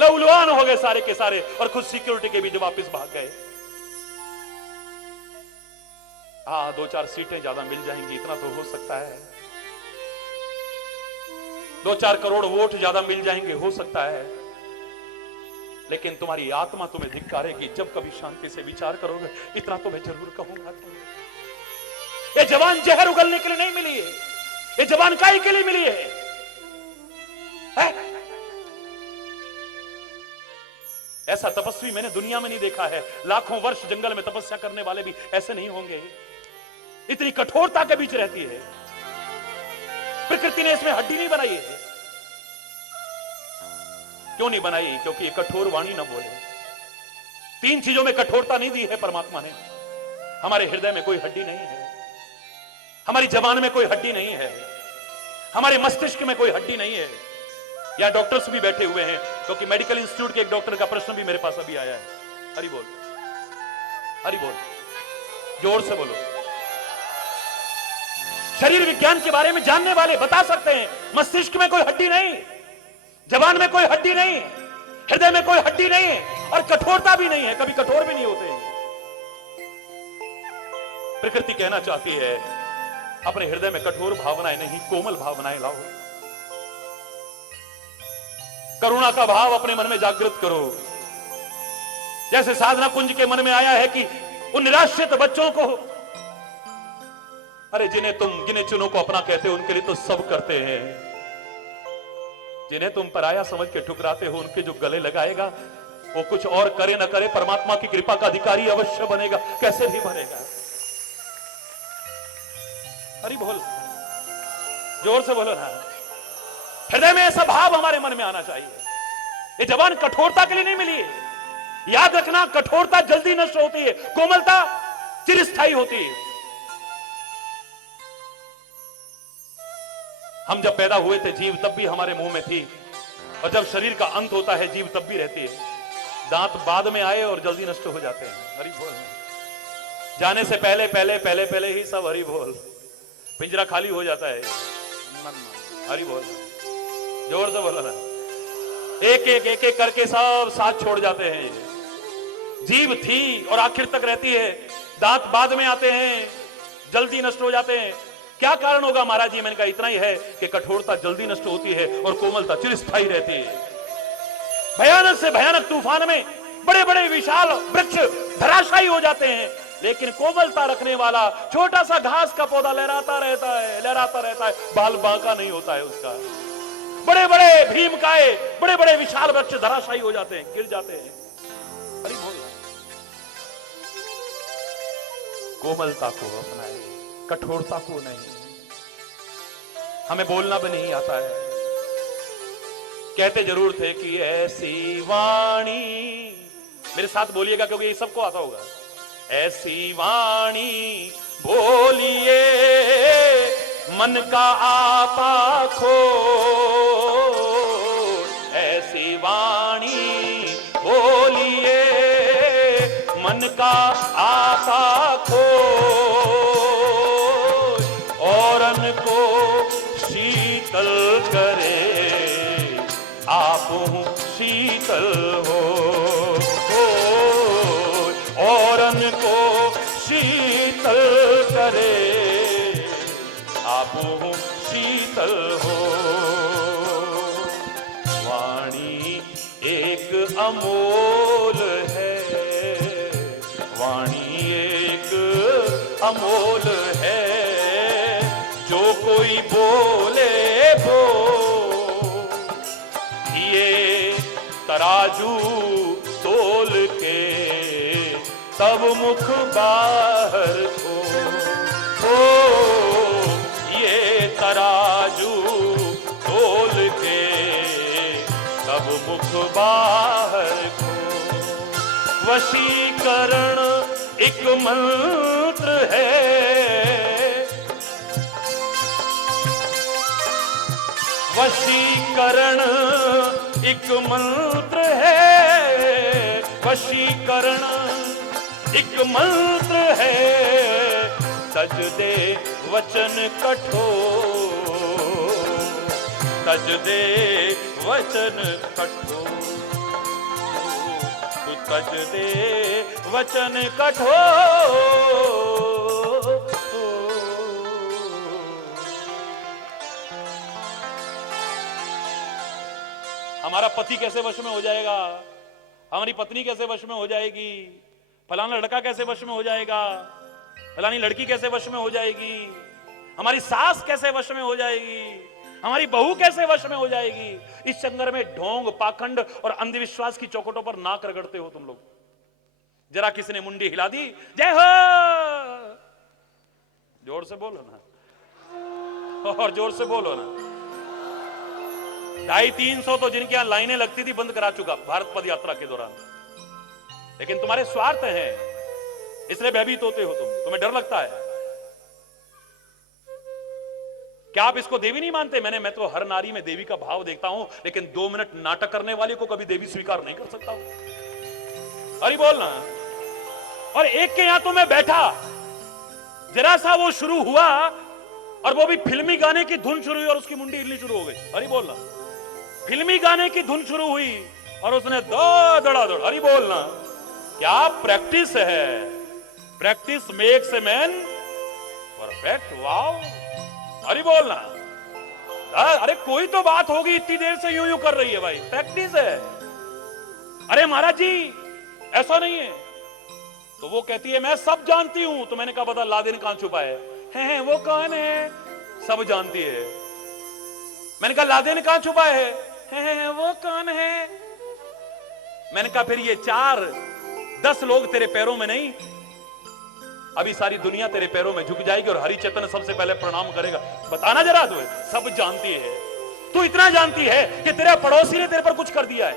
लहूलुहान हो गए सारे के सारे, और खुद सिक्योरिटी के बीच वापस भाग गए। हाँ 2-4 सीटें ज्यादा मिल जाएंगी, इतना तो हो सकता है, 2-4 करोड़ वोट ज्यादा मिल जाएंगे, हो सकता है, लेकिन तुम्हारी आत्मा तुम्हें धिक्कारेगी जब कभी शांति से विचार करोगे। इतना तो मैं जरूर कहूंगा तुम्हें, ये जवान जहर उगलने के लिए नहीं मिली है, ये जवान काहे के लिए मिली है? ऐसा तपस्वी मैंने दुनिया में नहीं देखा है। लाखों वर्ष जंगल में तपस्या करने वाले भी ऐसे नहीं होंगे। इतनी कठोरता के बीच रहती है। प्रकृति ने इसमें हड्डी नहीं बनाई है। क्यों नहीं बनाई? क्योंकि ये कठोर वाणी ना बोले। 3 चीजों में कठोरता नहीं दी है परमात्मा ने। हमारे हृदय में कोई हड्डी नहीं है, हमारी जबान में कोई हड्डी नहीं है, हमारे मस्तिष्क में कोई हड्डी नहीं है। यहां डॉक्टर्स भी बैठे हुए हैं, क्योंकि मेडिकल इंस्टीट्यूट के एक डॉक्टर का प्रश्न भी मेरे पास अभी आया है। हरि बोल, हरि बोल, जोर से बोलो। शरीर विज्ञान के बारे में जानने वाले बता सकते हैं, मस्तिष्क में कोई हड्डी नहीं, जबान में कोई हड्डी नहीं, हृदय में कोई हड्डी नहीं है, और कठोरता भी नहीं है, कभी कठोर भी नहीं होते हैं। प्रकृति कहना चाहती है अपने हृदय में कठोर भावनाएं नहीं, कोमल भावनाएं लाओ। करुणा का भाव अपने मन में जागृत करो। जैसे साधना कुंज के मन में आया है कि उन निराश्रित बच्चों को, अरे जिन्हें तुम गिने चुनों को अपना कहते हो, उनके लिए तो सब करते हैं। जिन्हें तुम पराया समझ के ठुकराते हो, उनके जो गले लगाएगा वो कुछ और करे न करे, परमात्मा की कृपा का अधिकारी अवश्य बनेगा, कैसे भी बनेगा। हरि बोल, जोर से बोलो ना। हृदय में ऐसा भाव हमारे मन में आना चाहिए। ये जबान कठोरता के लिए नहीं मिली है। याद रखना, कठोरता जल्दी नष्ट होती है, कोमलता चिरस्थायी होती है। हम जब पैदा हुए थे, जीव तब भी हमारे मुंह में थी, और जब शरीर का अंत होता है, जीव तब भी रहती है। दांत बाद में आए और जल्दी नष्ट हो जाते हैं। हरि बोल, जाने से पहले पहले पहले पहले ही सब हरि बोल, पिंजरा खाली हो जाता है। हरि बोल, जोर से बोलो ना। एक एक एक एक करके सब साथ छोड़ जाते हैं। जीव थी और आखिर तक रहती है, दांत बाद में आते हैं, जल्दी नष्ट हो जाते हैं। क्या कारण होगा महाराज जी? मैंने कहा इतना ही है कि कठोरता जल्दी नष्ट होती है और कोमलता चिरस्थायी रहती है। भयानक से भयानक तूफान में बड़े बड़े विशाल वृक्ष धराशायी हो जाते हैं, लेकिन कोमलता रखने वाला छोटा सा घास का पौधा लहराता रहता है, लहराता रहता है, बाल बांका नहीं होता है उसका। बड़े बड़े भीमकाय, बड़े बड़े विशाल वृक्ष धराशायी हो जाते हैं, गिर जाते हैं। हरि बोल, कोमलता को अपनाए, कठोरता को नहीं। हमें बोलना भी नहीं आता है। कहते जरूर थे कि ऐसी वाणी, मेरे साथ बोलिएगा क्योंकि ये सबको आता होगा। ऐसी वाणी बोलिए मन का आपा खोल, ऐसी वाणी बोलिए मन का आपा खोल, औरन को शीतल करे आप शीतल हो, औरन को शीतल करे आप शीतल हो। वाणी एक अमोल है, वाणी एक अमोल है, जो कोई बोले वो ये तराजू तोल के तब मुख बाहर हो, ये तराजू तोल के तब मुख बाहर हो। वशीकरण एक मंत्र है, वशीकरण एक मंत्र है, वशीकरण एक मंत्र है, तज दे वचन कठोर, तज दे वचन कठोर, तू तज दे वचन कठोर। हमारा पति कैसे वश में हो जाएगा, हमारी पत्नी कैसे वश में हो जाएगी, फलाना लड़का कैसे वश में हो जाएगा, फलानी लड़की कैसे वश में हो जाएगी, हमारी सास कैसे वश में हो जाएगी, हमारी बहू कैसे वश में हो जाएगी। इस चंगर में ढोंग, पाखंड और अंधविश्वास की चौखटों पर नाक रगड़ते हो तुम लोग। जरा किसी ने मुंडी हिला दी, जय हो, जोर से बोलो ना, और जोर से बोलो ना। 250-300 तो जिनके यहां लाइनें लगती थी बंद करा चुका भारत पद यात्रा के दौरान, लेकिन तुम्हारे स्वार्थ हैं, इसलिए भयभीत होते हो तुम, तुम्हें डर लगता है। क्या आप इसको देवी नहीं मानते? मैं तो हर नारी में देवी का भाव देखता हूं, लेकिन 2 मिनट नाटक करने वाले को कभी देवी स्वीकार नहीं कर सकता हूं। अरे बोलना। और एक के यहां तो मैं बैठा, जरा सा वो शुरू हुआ और वो भी फिल्मी गाने की धुन शुरू हुई और उसकी मुंडी हिलनी शुरू हो गई। अरे बोलना। फिल्मी गाने की धुन शुरू हुई और उसने दौड़। अरे बोलना। क्या प्रैक्टिस है, practice makes a man perfect. Wow. अरे बोलना। अरे कोई तो बात होगी, इतनी देर से यूं कर रही है भाई, प्रैक्टिस है। अरे महाराज जी ऐसा नहीं है। तो वो कहती है मैं सब जानती हूं। तो मैंने कहा बता लादेन कहां छुपा है वो कौन है? सब जानती है। मैंने कहा लादेन कहां छुपा है वो कौन है? मैंने कहा फिर ये 4-10 लोग तेरे पैरों में नहीं, अभी सारी दुनिया तेरे पैरों में झुक जाएगी और हरि चेतन सबसे पहले प्रणाम करेगा। बताना जरा तू। सब जानती है। तू इतना जानती है कि तेरे पड़ोसी ने तेरे पर कुछ कर दिया है।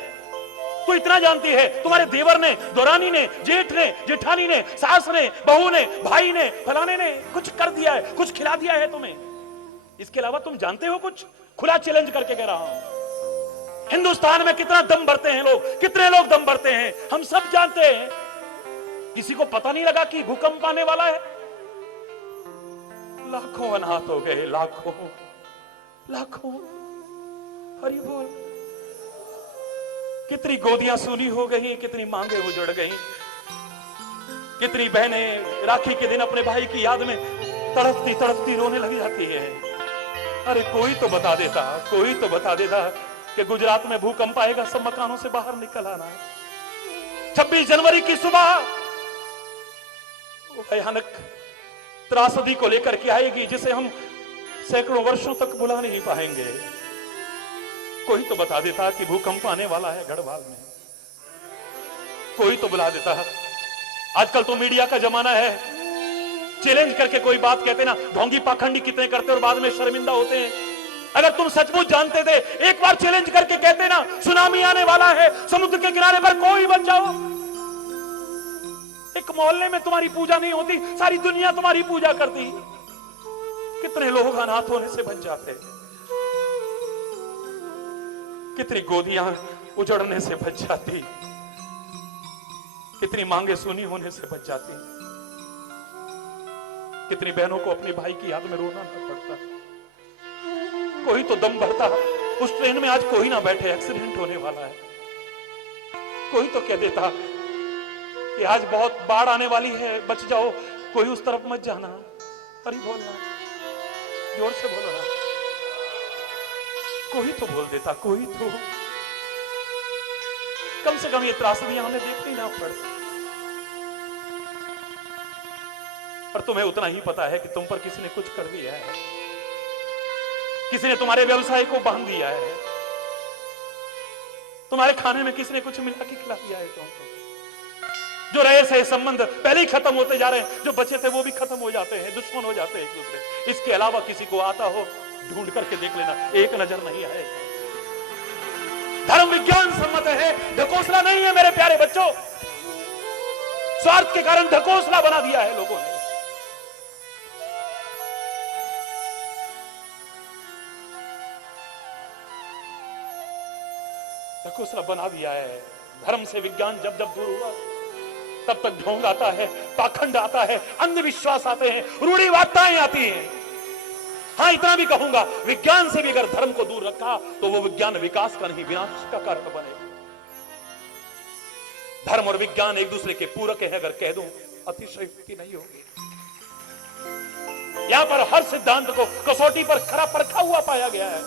तू इतना जानती है तुम्हारे देवर ने, दौरानी ने, जेठ ने, जेठानी ने, सास ने, बहू ने, भाई ने, फलाने ने कुछ कर दिया है, कुछ खिला दिया है तुम्हें। इसके अलावा तुम जानते हो कुछ? खुला चैलेंज करके कह रहा हूं। हिंदुस्तान में कितना दम भरते हैं लोग, कितने लोग दम भरते हैं, हम सब जानते हैं। किसी को पता नहीं लगा कि भूकंप आने वाला है। लाखों अनाथ हो गए, लाखों। हरि बोल। कितनी गोदियां सूनी हो गई, कितनी मांगे उजड़ गई, कितनी बहनें राखी के दिन अपने भाई की याद में तड़पती रोने लग जाती है। अरे कोई तो बता देता कि गुजरात में भूकंप आएगा, सब मकानों से बाहर निकल आना। 26 जनवरी की सुबह वो भयानक त्रासदी को लेकर के आएगी जिसे हम सैकड़ों वर्षों तक भुला नहीं पाएंगे। कोई तो बता देता कि भूकंप आने वाला है गढ़वाल में। कोई तो बुला देता। आजकल तो मीडिया का जमाना है, चैलेंज करके कोई बात कहते ना, ढोंगी पाखंडी कितने करते और बाद में शर्मिंदा होते हैं। अगर तुम सचमुच जानते थे, एक बार चैलेंज करके कहते ना सुनामी आने वाला है, समुद्र के किनारे पर कोई बच जाओ। एक मोहल्ले में तुम्हारी पूजा नहीं होती, सारी दुनिया तुम्हारी पूजा करती। कितने लोग अनाथ होने से बच जाते, कितनी गोदियां उजड़ने से बच जाती, कितनी मांगे सुनी होने से बच जाती, कितनी बहनों को अपने भाई की याद में रोना न पड़ता। कोई तो दम भरता, उस ट्रेन में आज कोई ना बैठे, एक्सीडेंट होने वाला है। कोई तो कह देता कि आज बहुत बाढ़ आने वाली है, बच जाओ, कोई उस तरफ मत जाना। अरे बोलना, जोर से बोलो ना। कोई तो बोल देता, कोई तो, कम से कम ये त्रासदियां हमें देखनी ना पड़ती। पर तुम्हें उतना ही पता है कि तुम पर किसी ने कुछ कर दिया है, किसी ने तुम्हारे व्यवसाय को बांध दिया है, तुम्हारे खाने में किसी ने कुछ मिला के खिला दिया है तुमको। जो रहे से संबंध पहले ही खत्म होते जा रहे हैं, जो बचे थे वो भी खत्म हो जाते हैं, दुश्मन हो जाते हैं एक दूसरे। इसके अलावा किसी को आता हो ढूंढ करके देख लेना, एक नजर नहीं आए। धर्म विज्ञान सम्मत है, ढकोसला नहीं है मेरे प्यारे बच्चों। स्वार्थ के कारण ढकोसला बना दिया है लोगों ने। ढकोसला बना दिया है। धर्म से विज्ञान जब जब दूर हुआ, तब तक ढोंग आता है, पाखंड आता है, अंधविश्वास आते हैं, रूढ़िवादिताएं आती हैं। हाँ, इतना भी कहूंगा, विज्ञान से भी अगर धर्म को दूर रखा तो वो विज्ञान विकास का नहीं, विनाश का कारण बने। धर्म और विज्ञान एक दूसरे के पूरक है, अगर कह दूं अतिशयोक्ति नहीं होगी। यहां पर हर सिद्धांत को कसौटी पर खरा परखा हुआ पाया गया है।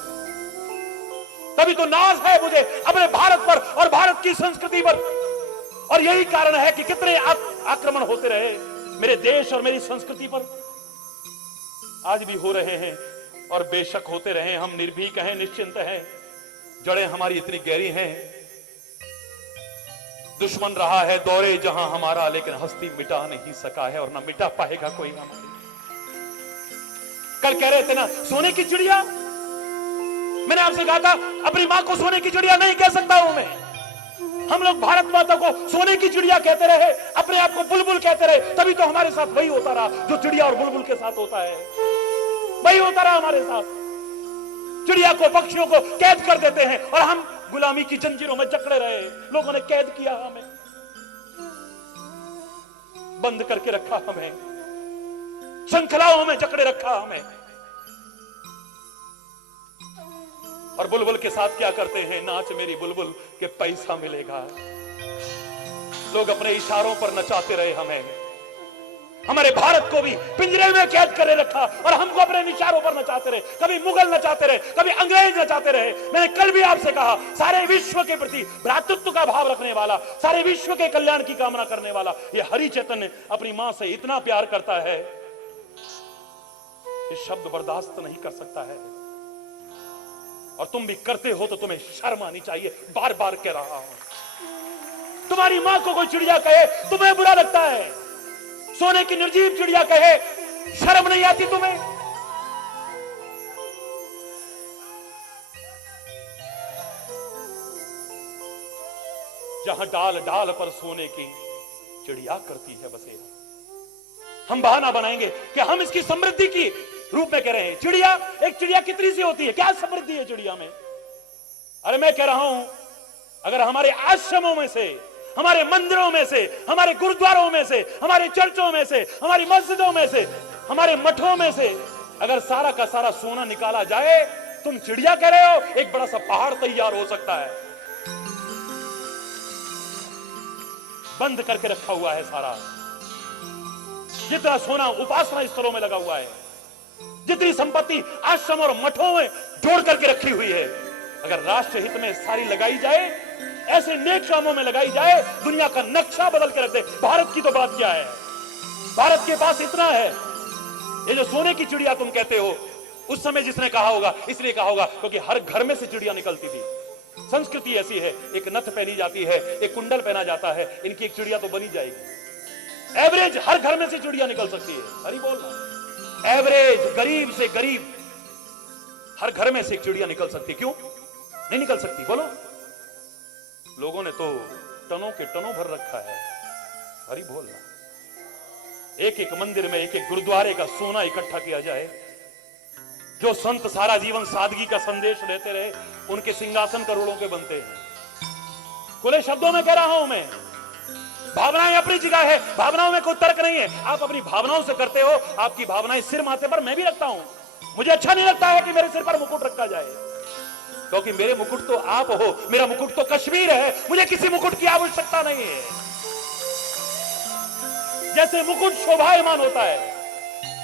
तभी तो नाज है मुझे अपने भारत पर और भारत की संस्कृति पर। और यही कारण है कि कितने आक्रमण होते रहे मेरे देश और मेरी संस्कृति पर, आज भी हो रहे हैं और बेशक होते रहे। हम निर्भीक हैं, निश्चिंत हैं, जड़ें हमारी इतनी गहरी हैं। दुश्मन रहा है दौरे जहां हमारा, लेकिन हस्ती मिटा नहीं सका है और ना मिटा पाएगा कोई हमारी। कल कह रहे थे ना, सोने की चिड़िया, मैंने आपसे कहा था अपनी मां को सोने की चिड़िया नहीं कह सकता हूं मैं। हम लोग भारत माता को सोने की चिड़िया कहते रहे, अपने आप को बुलबुल कहते रहे, तभी तो हमारे साथ वही होता रहा जो चिड़िया और बुलबुल के साथ होता है। वही होता रहा हमारे साथ। चिड़िया को, पक्षियों को कैद कर देते हैं और हम गुलामी की जंजीरों में जकड़े रहे। लोगों ने कैद किया हमें, बंद करके रखा हमें, श्रृंखलाओं में जकड़े रखा हमें। और बुलबुल के साथ क्या करते हैं, नाच मेरी बुलबुल के पैसा मिलेगा। लोग अपने इशारों पर नचाते रहे हमें। हमारे भारत को भी पिंजरे में कैद करे रखा और हमको अपने इशारों पर नचाते रहे। कभी मुगल नचाते रहे, कभी अंग्रेज नचाते रहे। मैंने कल भी आपसे कहा, सारे विश्व के प्रति भ्रातृत्व का भाव रखने वाला, सारे विश्व के कल्याण की कामना करने वाला ये हरि चैतन्य अपनी मां से इतना प्यार करता है, ये शब्द बर्दाश्त नहीं कर सकता है। और तुम भी करते हो तो तुम्हें शर्म आनी चाहिए। बार बार कह रहा हूं, तुम्हारी मां को कोई चिड़िया कहे तुम्हें बुरा लगता है, सोने की निर्जीव चिड़िया कहे शर्म नहीं आती तुम्हें। जहां डाल डाल पर सोने की चिड़िया करती है बसेरा। हम बहाना बनाएंगे कि हम इसकी समृद्धि की रूप में कह रहे हैं। चिड़िया, एक चिड़िया कितनी सी होती है, क्या समृद्धि है चिड़िया में। अरे मैं कह रहा हूं, अगर हमारे आश्रमों में से, हमारे मंदिरों में से, हमारे गुरुद्वारों में से, हमारे चर्चों में से, हमारी मस्जिदों में से, हमारे मठों में से अगर सारा का सारा सोना निकाला जाए, तुम चिड़िया कह रहे हो, एक बड़ा सा पहाड़ तैयार हो सकता है। बंद करके रखा हुआ है सारा। जितना सोना उपासना स्थलों में लगा हुआ है, जितनी संपत्ति आश्रम और मठों में जोड़ करके रखी हुई है, अगर राष्ट्र हित में सारी लगाई जाए, ऐसे नेक कामों में लगाई जाए, दुनिया का नक्शा बदल के रख दे। भारत की तो बात क्या है, भारत के पास इतना है। ये जो सोने की चिड़िया तुम कहते हो, उस समय जिसने कहा होगा इसलिए कहा होगा क्योंकि हर घर में से चिड़िया निकलती थी। संस्कृति ऐसी है, एक नथ पहनी जाती है, एक कुंडल पहना जाता है, इनकी एक चिड़िया तो बनी जाएगी। एवरेज हर घर में से चिड़िया निकल सकती है। अरे बोलना, एवरेज गरीब से गरीब हर घर में से एक चिड़िया निकल सकती है। क्यों नहीं निकल सकती बोलो? लोगों ने तो टनों के टनों भर रखा है। हरी बोलना। एक एक मंदिर में एक एक गुरुद्वारे का सोना इकट्ठा किया जाए। जो संत सारा जीवन सादगी का संदेश देते रहे, उनके सिंहासन करोड़ों के बनते हैं। खुले शब्दों में कह रहा हूं मैं, भावनाएं अपनी जगह है, भावनाओं में कोई तर्क नहीं है। आप अपनी भावनाओं से करते हो, आपकी भावनाएं सिर माथे पर मैं भी रखता हूं। मुझे अच्छा नहीं लगता है कि मेरे सिर पर मुकुट रखा जाए, क्योंकि मेरे मुकुट तो आप हो, मेरा मुकुट तो कश्मीर है, मुझे किसी मुकुट की आवश्यकता नहीं है। जैसे मुकुट शोभायमान होता है,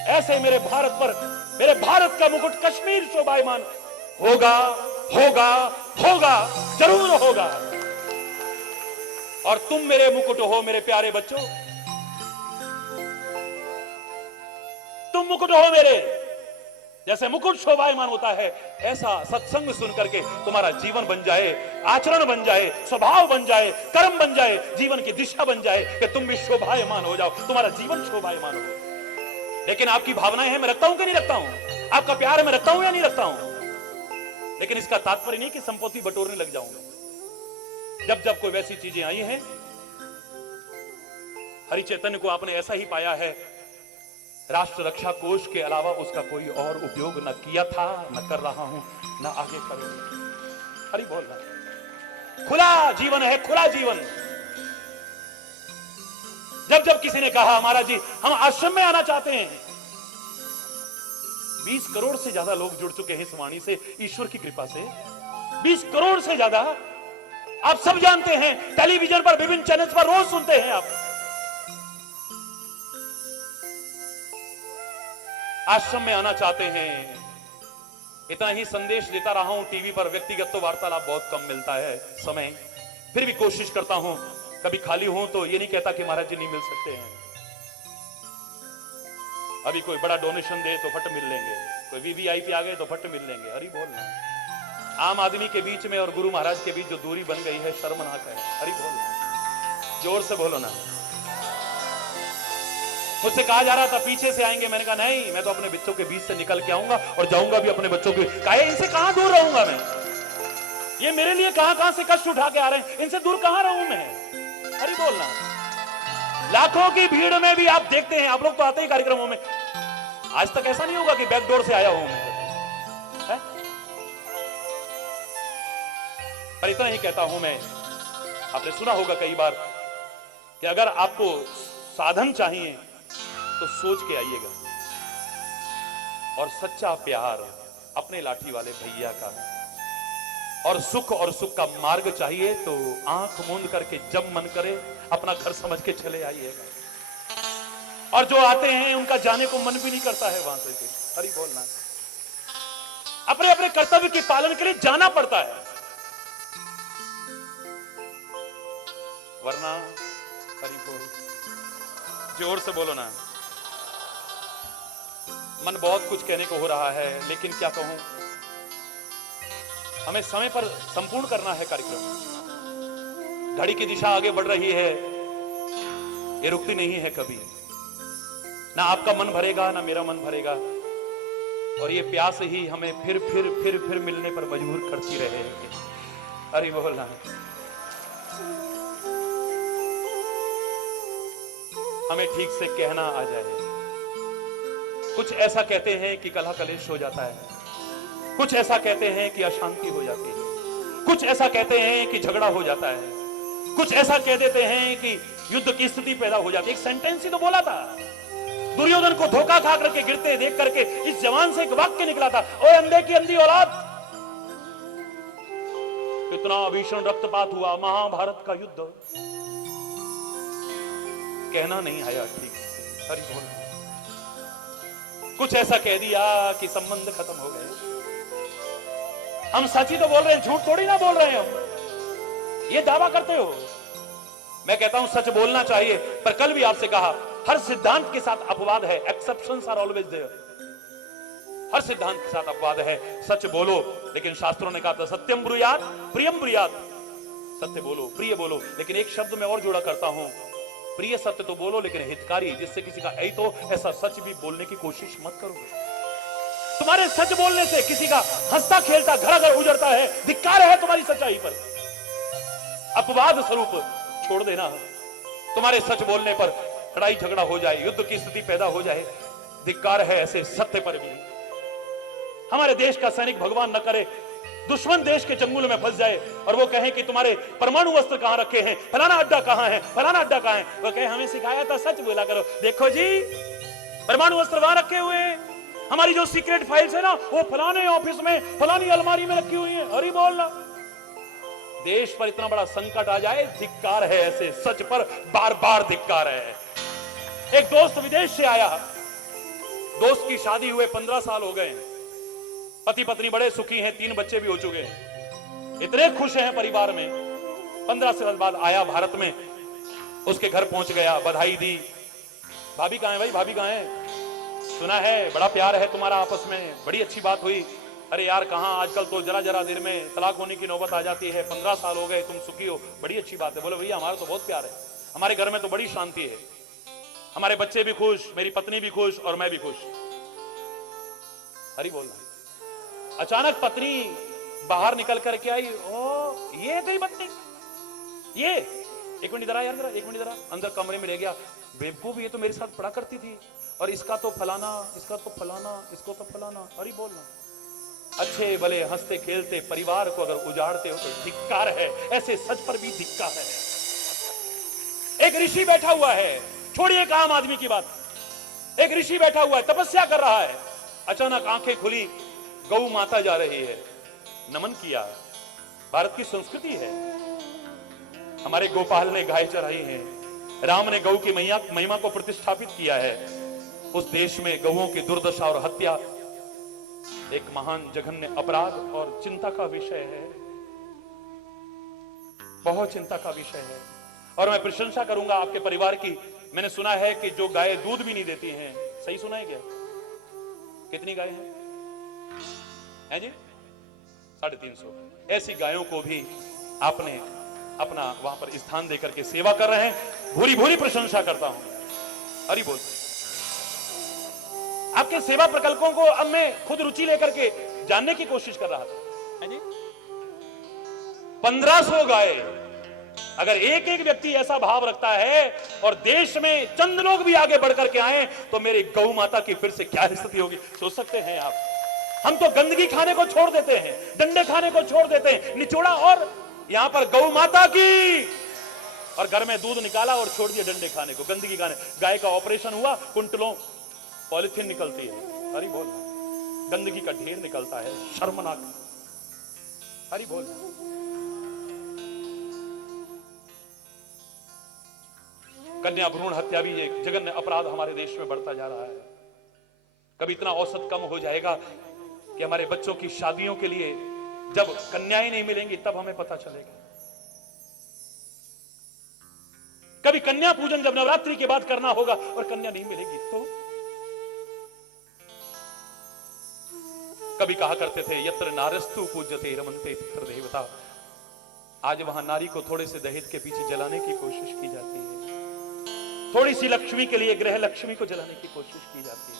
ऐसे मेरे भारत पर, मेरे भारत का मुकुट कश्मीर शोभायमान होगा, होगा, होगा, जरूर होगा। और तुम मेरे मुकुट हो मेरे प्यारे बच्चों, तुम मुकुट हो मेरे। जैसे मुकुट शोभायमान होता है, ऐसा सत्संग सुन करके तुम्हारा जीवन बन जाए, आचरण बन जाए, स्वभाव बन जाए, कर्म बन जाए, जीवन की दिशा बन जाए कि तुम भी शोभायमान हो जाओ, तुम्हारा जीवन शोभायमान हो। लेकिन आपकी भावनाएं हैं, मैं रखता हूं कि नहीं रखता हूं? आपका प्यार है, मैं रखता हूं या नहीं रखता हूं? लेकिन इसका तात्पर्य नहीं कि संपत्ति बटोरने लग जाऊंगा। जब जब कोई वैसी चीजें आई हैं, हरि चैतन्य को आपने ऐसा ही पाया है, राष्ट्र रक्षा कोष के अलावा उसका कोई और उपयोग न किया था, न कर रहा हूं, न आगे करूंगा। हरि बोल रहा, खुला जीवन है, खुला जीवन। जब जब किसी ने कहा महाराज जी हम आश्रम में आना चाहते हैं, 20 करोड़ से ज्यादा लोग जुड़ चुके हैं इस वाणी से, ईश्वर की कृपा से 20 करोड़ से ज्यादा। आप सब जानते हैं, टेलीविजन पर विभिन्न चैनल्स पर रोज सुनते हैं आप। आश्रम में आना चाहते हैं, इतना ही संदेश देता रहा हूं टीवी पर। व्यक्तिगत तो वार्तालाप बहुत कम मिलता है समय, फिर भी कोशिश करता हूं। कभी खाली हूं तो ये नहीं कहता कि महाराज जी नहीं मिल सकते हैं। अभी कोई बड़ा डोनेशन दे तो फट मिल लेंगे, कोई वीवीआईपी आ गए तो फट मिल लेंगे। हरि बोलना। आम आदमी के बीच में और गुरु महाराज के बीच जो दूरी बन गई है, शर्मनाक है। हरि बोलना, जोर से बोलो ना। मुझसे कहा जा रहा था पीछे से आएंगे, मैंने कहा नहीं, मैं तो अपने बच्चों के बीच से निकल के आऊंगा और जाऊंगा भी अपने बच्चों के। कहे इनसे कहां दूर रहूंगा मैं? ये मेरे लिए कहां कहां से कष्ट उठा के आ रहे हैं, इनसे दूर कहां रहूं मैं? हरि बोलना। लाखों की भीड़ में भी आप देखते हैं, आप लोग तो आते ही कार्यक्रमों में, आज तक ऐसा नहीं होगा कि बैकडोर से आया हूं मैं, है? पर इतना ही कहता हूं मैं, आपने सुना होगा कई बार कि अगर आपको साधन चाहिए तो सोच के आइएगा, और सच्चा प्यार अपने लाठी वाले भैया का, और सुख का मार्ग चाहिए तो आंख मूंद करके जब मन करे अपना घर समझ के चले आइएगा। और जो आते हैं उनका जाने को मन भी नहीं करता है वहां से। हरि बोलना। अपने अपने कर्तव्य के पालन के लिए जाना पड़ता है, वरना हरि बोल, जोर से बोलो ना। मन बहुत कुछ कहने को हो रहा है, लेकिन क्या कहूं, हमें समय पर संपूर्ण करना है कार्यक्रम। घड़ी की दिशा आगे बढ़ रही है, ये रुकती नहीं है कभी। ना आपका मन भरेगा ना मेरा मन भरेगा, और ये प्यास ही हमें फिर फिर फिर फिर मिलने पर मजबूर करती रहेगी। अरे बोलना। हमें ठीक से कहना आ जाए। कुछ ऐसा कहते हैं कि कलह कलेश हो जाता है, कुछ ऐसा कहते हैं कि अशांति हो जाती है, कुछ ऐसा कहते हैं कि झगड़ा हो जाता है, कुछ ऐसा कह देते हैं कि युद्ध की स्थिति पैदा हो जाती है। एक सेंटेंस ही तो बोला था, दुर्योधन को धोखा खा करके गिरते देख करके इस जवान से एक वाक्य निकला था, ओए अंधे की अंधी औलाद। कितना भीषण रक्तपात हुआ, महाभारत का युद्ध। कहना नहीं आया ठीक से। हरि बोल। कुछ ऐसा कह दिया कि संबंध खत्म हो गए। हम सच ही तो बोल रहे हैं, झूठ थोड़ी ना बोल रहे हैं हम। ये दावा करते हो। मैं कहता हूं सच बोलना चाहिए, पर कल भी आपसे कहा हर सिद्धांत के साथ अपवाद है। Exceptions are always there. हर सिद्धांत के साथ अपवाद है। सच बोलो, लेकिन शास्त्रों ने कहा था सत्यम ब्रूयात प्रियम ब्रूयात। सत्य बोलो, प्रिय बोलो, लेकिन एक शब्द मैं और जोड़ा करता हूं, प्रिय सत्य तो बोलो लेकिन हितकारी, जिससे किसी का ऐतो ऐसा सच भी बोलने की कोशिश मत करो। तुम्हारे सच बोलने से किसी का हंसता खेलता घर अगर उजड़ता है, धिक्कार है तुम्हारी सच्चाई पर। अपवाद स्वरूप छोड़ देना। तुम्हारे सच बोलने पर लड़ाई झगड़ा हो जाए, युद्ध की स्थिति पैदा हो जाए, धिक्कार है ऐसे सत्य पर भी। हमारे देश का सैनिक भगवान न करे दुश्मन देश के चंगुल में फंस जाए और वो कहे कि तुम्हारे परमाणु अस्त्र कहां रखे हैं, फलाना अड्डा कहां है, फलाना अड्डा कहां है। वो कहे हमें सिखाया था सच बोला करो, देखो जी परमाणु अस्त्र वहां रखे हुए हैं, हमारी जो सीक्रेट फाइल्स है ना वो फलाने ऑफिस में फलानी अलमारी में रखी हुई है। अरे बोलना, देश पर इतना बड़ा संकट आ जाए, धिक्कार है ऐसे सच पर, बार बार धिक्कार है। एक दोस्त विदेश से आया, दोस्त की शादी हुए 15 साल हो गए, पति पत्नी बड़े सुखी हैं, 3 बच्चे भी हो चुके हैं, इतने खुश हैं परिवार में। 15 साल बाद आया भारत में, उसके घर पहुंच गया, बधाई दी। भाभी कहां है भाई, भाभी कहां है, सुना है बड़ा प्यार है तुम्हारा आपस में, बड़ी अच्छी बात हुई। अरे यार कहां, आजकल तो जरा जरा देर में तलाक होने की नौबत आ जाती है, 15 साल हो गए तुम सुखी हो, बड़ी अच्छी बात है। बोले भैया हमारा तो बहुत प्यार है, हमारे घर में तो बड़ी शांति है, हमारे बच्चे भी खुश, मेरी पत्नी भी खुश और मैं भी खुश। हरी बोलना। अचानक पत्नी बाहर निकल करके आई, ओ ये गई पत्नी, ये एक मिनट इधर आ यार, जरा एक मिनट इधर आ। अंदर कमरे में ले गया, बेवकूफ ये तो मेरे साथ पढ़ा करती थी, और इसका तो फलाना, इसका तो फलाना, इसको तो फलाना। हरी बोलना। अच्छे भले हंसते खेलते परिवार को अगर उजाड़ते हो तो धिक्कार है, ऐसे सच पर भी धिक्कार है। एक ऋषि बैठा हुआ है, छोड़िए एक आम आदमी की बात, एक ऋषि बैठा हुआ है, तपस्या कर रहा है। अचानक आंखें खुली, गौ माता जा रही है, नमन किया। भारत की संस्कृति है, हमारे गोपाल ने गाय चराई है, राम ने गौ की महिमा को प्रतिष्ठापित किया है। उस देश में गौओं की दुर्दशा और हत्या एक महान जघन्य अपराध और चिंता का विषय है, बहुत चिंता का विषय है। और मैं प्रशंसा करूंगा आपके परिवार की। मैंने सुना है कि जो गाय दूध भी नहीं देती हैं, सही सुना है क्या? कितनी गाय है जी? 350। ऐसी गायों को भी आपने अपना वहां पर स्थान देकर के सेवा कर रहे हैं, भूरी भूरी प्रशंसा करता हूं। हरि बोल। आपके सेवा प्रकल्पों को अब मैं खुद रुचि लेकर के जानने की कोशिश कर रहा था। 1500 गाय, अगर एक एक व्यक्ति ऐसा भाव रखता है और देश में चंद लोग भी आगे बढ़कर के आए तो मेरी गौ माता की फिर से क्या स्थिति होगी, सोच सकते हैं आप? हम तो गंदगी खाने को छोड़ देते हैं, डंडे खाने को छोड़ देते हैं, निचोड़ा, और यहां पर गौ माता की, और घर में दूध निकाला और छोड़ दिया डंडे खाने को, गंदगी खाने। गाय का ऑपरेशन हुआ, कुंटलों पॉलिथीन निकलती है, हरी बोल, गंदगी का ढेर निकलता है, शर्मनाक, हरी बोल। कन्या भ्रूण हत्या भी एक जघन्य अपराध हमारे देश में बढ़ता जा रहा है। कभी इतना औसत कम हो जाएगा कि हमारे बच्चों की शादियों के लिए जब कन्याएं नहीं मिलेंगी तब हमें पता चलेगा। कभी कन्या पूजन जब नवरात्रि के बाद करना होगा और कन्या नहीं मिलेगी तो? कभी कहा करते थे यत्र नारस्तु पूज्यते रमन्ते तत्र देवता, आज वहां नारी को थोड़े से दहेज के पीछे जलाने की कोशिश की जाती है, थोड़ी सी लक्ष्मी के लिए ग्रह लक्ष्मी को जलाने की कोशिश की जाती है।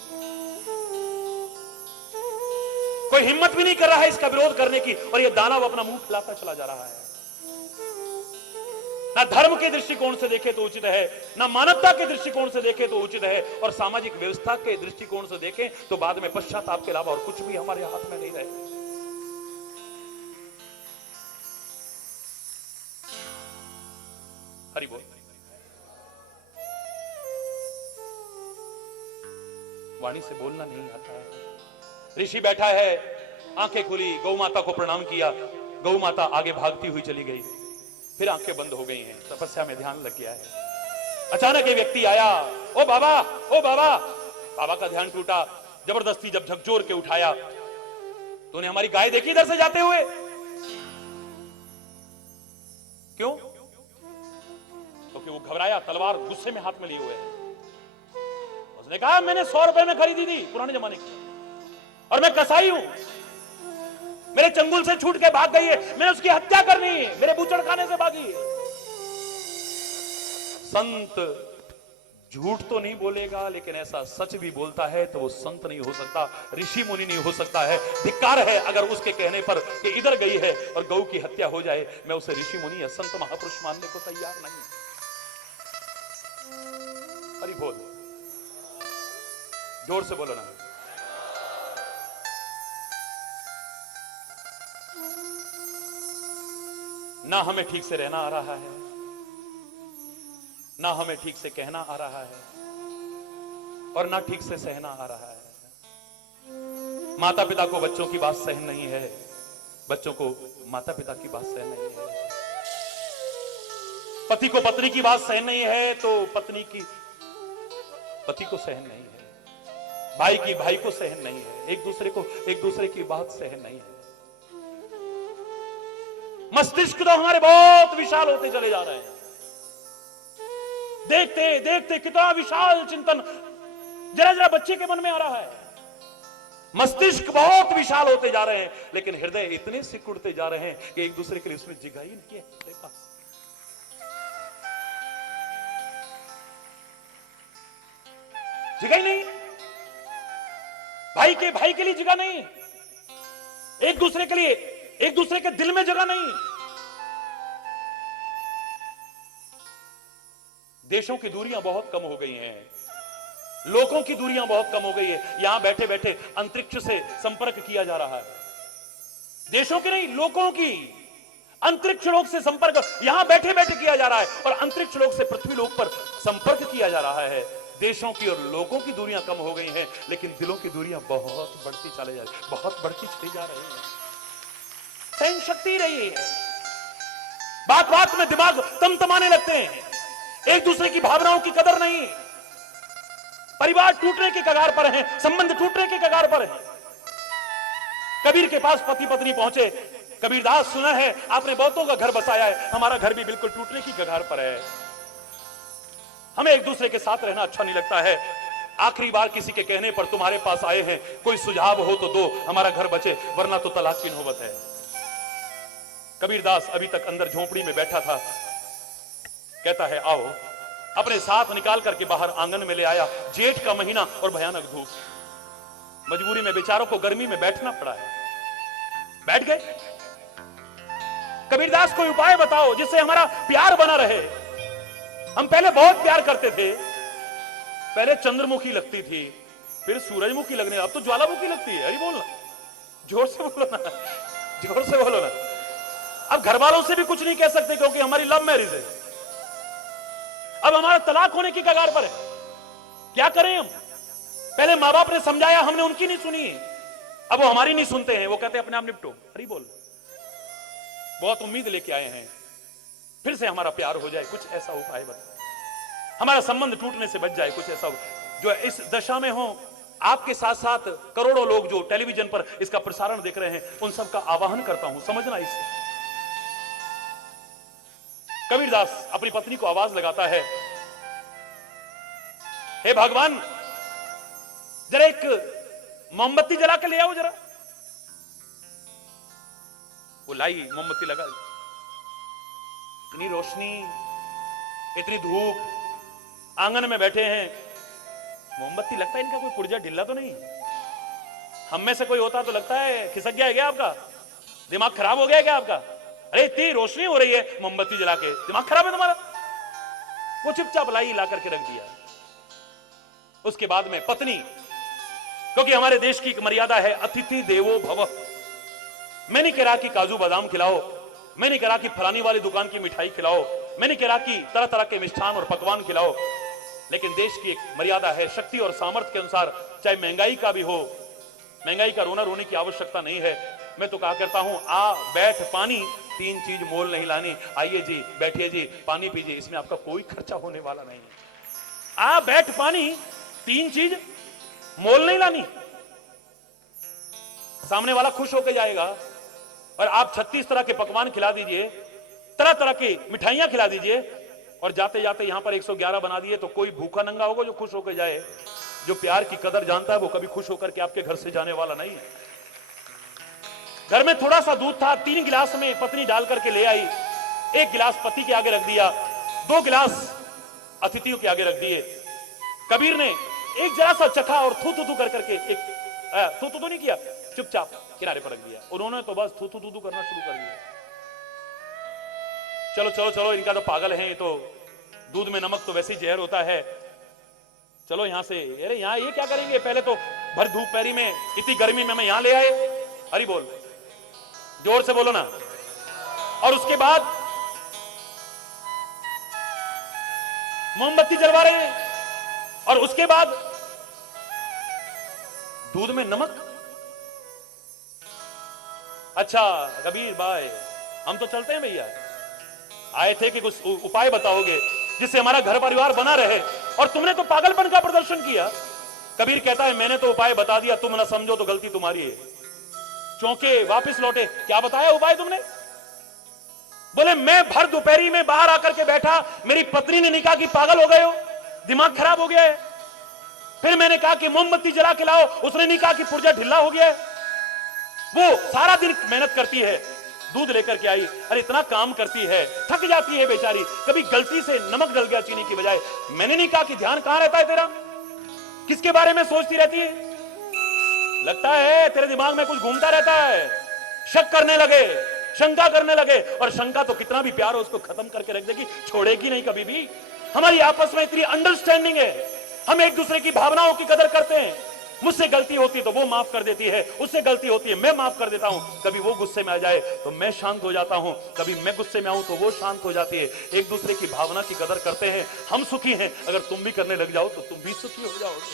कोई हिम्मत भी नहीं कर रहा है इसका विरोध करने की, और यह दानव अपना मुंह फैलाता चला जा रहा है। ना धर्म के दृष्टिकोण से देखे तो उचित है, ना मानवता के दृष्टिकोण से देखे तो उचित है, और सामाजिक व्यवस्था के दृष्टिकोण से देखें तो बाद में पश्चाताप के अलावा और कुछ भी हमारे हाथ में नहीं रहे। हरि बोल। वाणी से बोलना नहीं आता है। ऋषि बैठा है, आंखें खुली, गौ माता को प्रणाम किया, गौ माता आगे भागती हुई चली गई, फिर आंखें बंद हो गई हैं, तपस्या में ध्यान लग गया है। अचानक एक व्यक्ति आया, ओ बाबा, ओ बाबा। बाबा का ध्यान टूटा, जबरदस्ती जब झकझोर के उठाया, तूने हमारी गाय देखी इधर से जाते हुए? क्यों? क्योंकि वो घबराया, तलवार गुस्से में हाथ में लिए हुए है। उसने कहा मैंने 100 रुपए में खरीदी थी, पुराने जमाने की, और मैं कसाई हूं, मेरे चंगुल से छूट के भाग गई है, मैंने उसकी हत्या करनी है, मेरे बूचड़ खाने से भागी है। संत झूठ तो नहीं बोलेगा, लेकिन ऐसा सच भी बोलता है तो वो संत नहीं हो सकता, ऋषि मुनि नहीं हो सकता है। धिक्कार है अगर उसके कहने पर कि इधर गई है और गौ की हत्या हो जाए, मैं उसे ऋषि मुनि या संत महापुरुष मानने को तैयार नहीं। अरे बोल, जोर से बोलो ना। ना हमें ठीक से रहना आ रहा है, ना हमें ठीक से कहना आ रहा है, और ना ठीक से सहना आ रहा है। माता पिता को बच्चों की बात सहन नहीं है, बच्चों को माता पिता की बात सहन नहीं है। पति को पत्नी की बात सहन नहीं है तो पत्नी की पति को सहन नहीं है, भाई की भाई को सहन नहीं है, एक दूसरे की बात सहन नहीं है। मस्तिष्क तो हमारे बहुत विशाल होते चले जा रहे हैं। देखते देखते कितना विशाल चिंतन जरा जरा बच्चे के मन में आ रहा है। मस्तिष्क बहुत विशाल होते जा रहे हैं, लेकिन हृदय इतने सिकुड़ते जा रहे हैं कि एक दूसरे के लिए उसमें जगह ही नहीं है पास। जगह ही नहीं, भाई के लिए जगह नहीं, एक दूसरे के लिए, एक दूसरे के दिल में जगह नहीं। देशों की दूरियां बहुत कम हो गई हैं, लोगों की दूरियां बहुत कम हो गई है। यहां बैठे बैठे अंतरिक्ष से संपर्क किया जा रहा है। देशों की नहीं, लोगों की अंतरिक्ष लोक से संपर्क यहां बैठे बैठे किया जा रहा है, और अंतरिक्ष लोक से पृथ्वी लोक पर संपर्क किया जा रहा है। देशों की और लोगों की दूरियां कम हो गई हैं, लेकिन दिलों की दूरियां बहुत बढ़ती चली जा रही, बहुत बढ़ती चली जा रही है। सहन शक्ति रही है, बात बात में दिमाग तमतमाने लगते हैं, एक दूसरे की भावनाओं की कदर नहीं, परिवार टूटने के कगार पर हैं, संबंध टूटने के कगार पर हैं। कबीर के पास पति पत्नी पहुंचे, कबीरदास सुना है आपने बहुतों का घर बसाया है, हमारा घर भी बिल्कुल टूटने की कगार पर है, हमें एक दूसरे के साथ रहना अच्छा नहीं लगता है। आखिरी बार किसी के कहने पर तुम्हारे पास आए हैं, कोई सुझाव हो तो दो, हमारा घर बचे, वरना तो तलाक की नौबत है। कबीरदास अभी तक अंदर झोंपड़ी में बैठा था, कहता है आओ। अपने साथ निकाल करके बाहर आंगन में ले आया। जेठ का महीना और भयानक धूप, मजबूरी में बेचारों को गर्मी में बैठना पड़ा है। बैठ गए। कबीरदास कोई उपाय बताओ जिससे हमारा प्यार बना रहे। हम पहले बहुत प्यार करते थे, पहले चंद्रमुखी लगती थी, फिर सूरजमुखी लगने, अब तो ज्वालामुखी लगती है। अरे बोलना, जोर से बोलो ना, जोर से बोलो ना। अब घर वालों से भी कुछ नहीं कह सकते क्योंकि हमारी लव मैरिज है। अब हमारा तलाक होने की कगार पर है, क्या करें हम? पहले माँ बाप ने समझाया, हमने उनकी नहीं सुनी, अब वो हमारी नहीं सुनते हैं, वो कहते हैं अपने आप निपटो। अरे बोल, बहुत उम्मीद लेके आए हैं, फिर से हमारा प्यार हो जाए, कुछ ऐसा उपाय बताओ, हमारा संबंध टूटने से बच जाए, कुछ ऐसा जो इस दशा में हो। आपके साथ साथ करोड़ों लोग जो टेलीविजन पर इसका प्रसारण देख रहे हैं, उन सबका आवाहन करता हूं, समझना इसे। कबीरदास अपनी पत्नी को आवाज लगाता है, हे भगवान, जरा एक मोमबत्ती जला के ले आओ जरा। वो लाई, मोमबत्ती लगा, इतनी रोशनी, इतनी धूप, आंगन में बैठे हैं, मोमबत्ती, लगता है इनका कोई पुर्जा ढिल्ला तो नहीं? हम में से कोई होता तो लगता है खिसक गया है क्या आपका? दिमाग खराब हो गया क्या आपका? अरे इतनी रोशनी हो रही है, मोमबत्ती जला के दिमाग खराब है तुम्हारा? वो चुपचाप लाई ला करके रख दिया। उसके बाद में पत्नी, क्योंकि हमारे देश की एक मर्यादा है, अतिथि देवो भव। मैं नहीं कह रहा कि काजू बादाम खिलाओ, मैं नहीं कह रहा कि फलानी वाली दुकान की मिठाई खिलाओ, मैं नहीं कह रहा कि तरह तरह के मिष्ठान और पकवान खिलाओ, लेकिन देश की एक मर्यादा है, शक्ति और सामर्थ्य के अनुसार, चाहे महंगाई का भी हो, महंगाई का रोना रोने की आवश्यकता नहीं है। मैं तो कहा करता हूं, आ बैठ पानी, तीन चीज मोल नहीं लानी। आइए जी, बैठिए जी, पानी पीजिए, इसमें आपका कोई खर्चा होने वाला नहीं है। आ बैठ पानी, तीन चीज मोल नहीं लानी, सामने वाला खुश होकर जाएगा। और आप 36 तरह के पकवान खिला दीजिए, तरह तरह की मिठाइयां खिला दीजिए, और जाते जाते यहां पर 111 बना दिए, तो कोई भूखा नंगा होगा जो खुश होकर जाए? जो प्यार की कदर जानता है वो कभी खुश होकर के आपके घर से जाने वाला नहीं है। घर में थोड़ा सा दूध था, 3 गिलास में पत्नी डाल करके ले आई, 1 गिलास पति के आगे रख दिया, 2 गिलास अतिथियों के आगे रख दिए। कबीर ने एक जरा सा चखा और थू थू थू कर करके, एक थू थू तो नहीं किया, चुपचाप किनारे पर रख दिया। उन्होंने तो बस थू थू थू करना शुरू कर दिया। चलो चलो चलो, इनका तो पागल है, तो दूध में नमक तो वैसे ही जहर होता है, चलो यहां से। अरे यहां ये क्या करेंगे, पहले तो भर धूप पैरी में इतनी गर्मी में मैं यहां ले आए। हरी बोल, जोर से बोलो ना। और उसके बाद मोमबत्ती जलवा रहे हैं, और उसके बाद दूध में नमक। अच्छा कबीर भाई, हम तो चलते हैं भैया, आए थे कि कुछ उपाय बताओगे जिससे हमारा घर परिवार बना रहे, और तुमने तो पागलपन का प्रदर्शन किया। कबीर कहता है मैंने तो उपाय बता दिया, तुम ना समझो तो गलती तुम्हारी है। चौंके वापस लौटे, क्या बताया उपाय तुमने? बोले मैं भर दोपहरी में बाहर आकर के बैठा, मेरी पत्नी ने कहा कि पागल हो गए हो, दिमाग खराब हो गया है। फिर मैंने कहा कि मोमबत्ती जला के लाओ, उसने नहीं कहा कि पुर्जा ढिल्ला हो गया है। वो सारा दिन मेहनत करती है, दूध लेकर के आई, अरे इतना काम करती है, थक जाती है बेचारी, कभी गलती से नमक डल गया चीनी की बजाय। मैंने नहीं कहा कि ध्यान कहां रहता है तेरा, किसके बारे में सोचती रहती है? लगता है तेरे दिमाग में कुछ घूमता रहता है। शक करने लगे, शंका करने लगे, और शंका तो कितना भी प्यार हो उसको खत्म करके रख देगी, छोड़ेगी नहीं कभी भी। हमारी आपस में इतनी अंडरस्टैंडिंग है, हम एक दूसरे की भावनाओं की कदर करते हैं। मुझसे गलती होती है तो वो माफ कर देती है, उससे गलती होती है मैं माफ कर देता हूं। कभी वो गुस्से में आ जाए तो मैं शांत हो जाता हूं, कभी मैं गुस्से में आऊं तो वो शांत हो जाती है। एक दूसरे की भावना की कदर करते हैं, हम सुखी हैं। अगर तुम भी करने लग जाओ तो तुम भी सुखी हो जाओगे।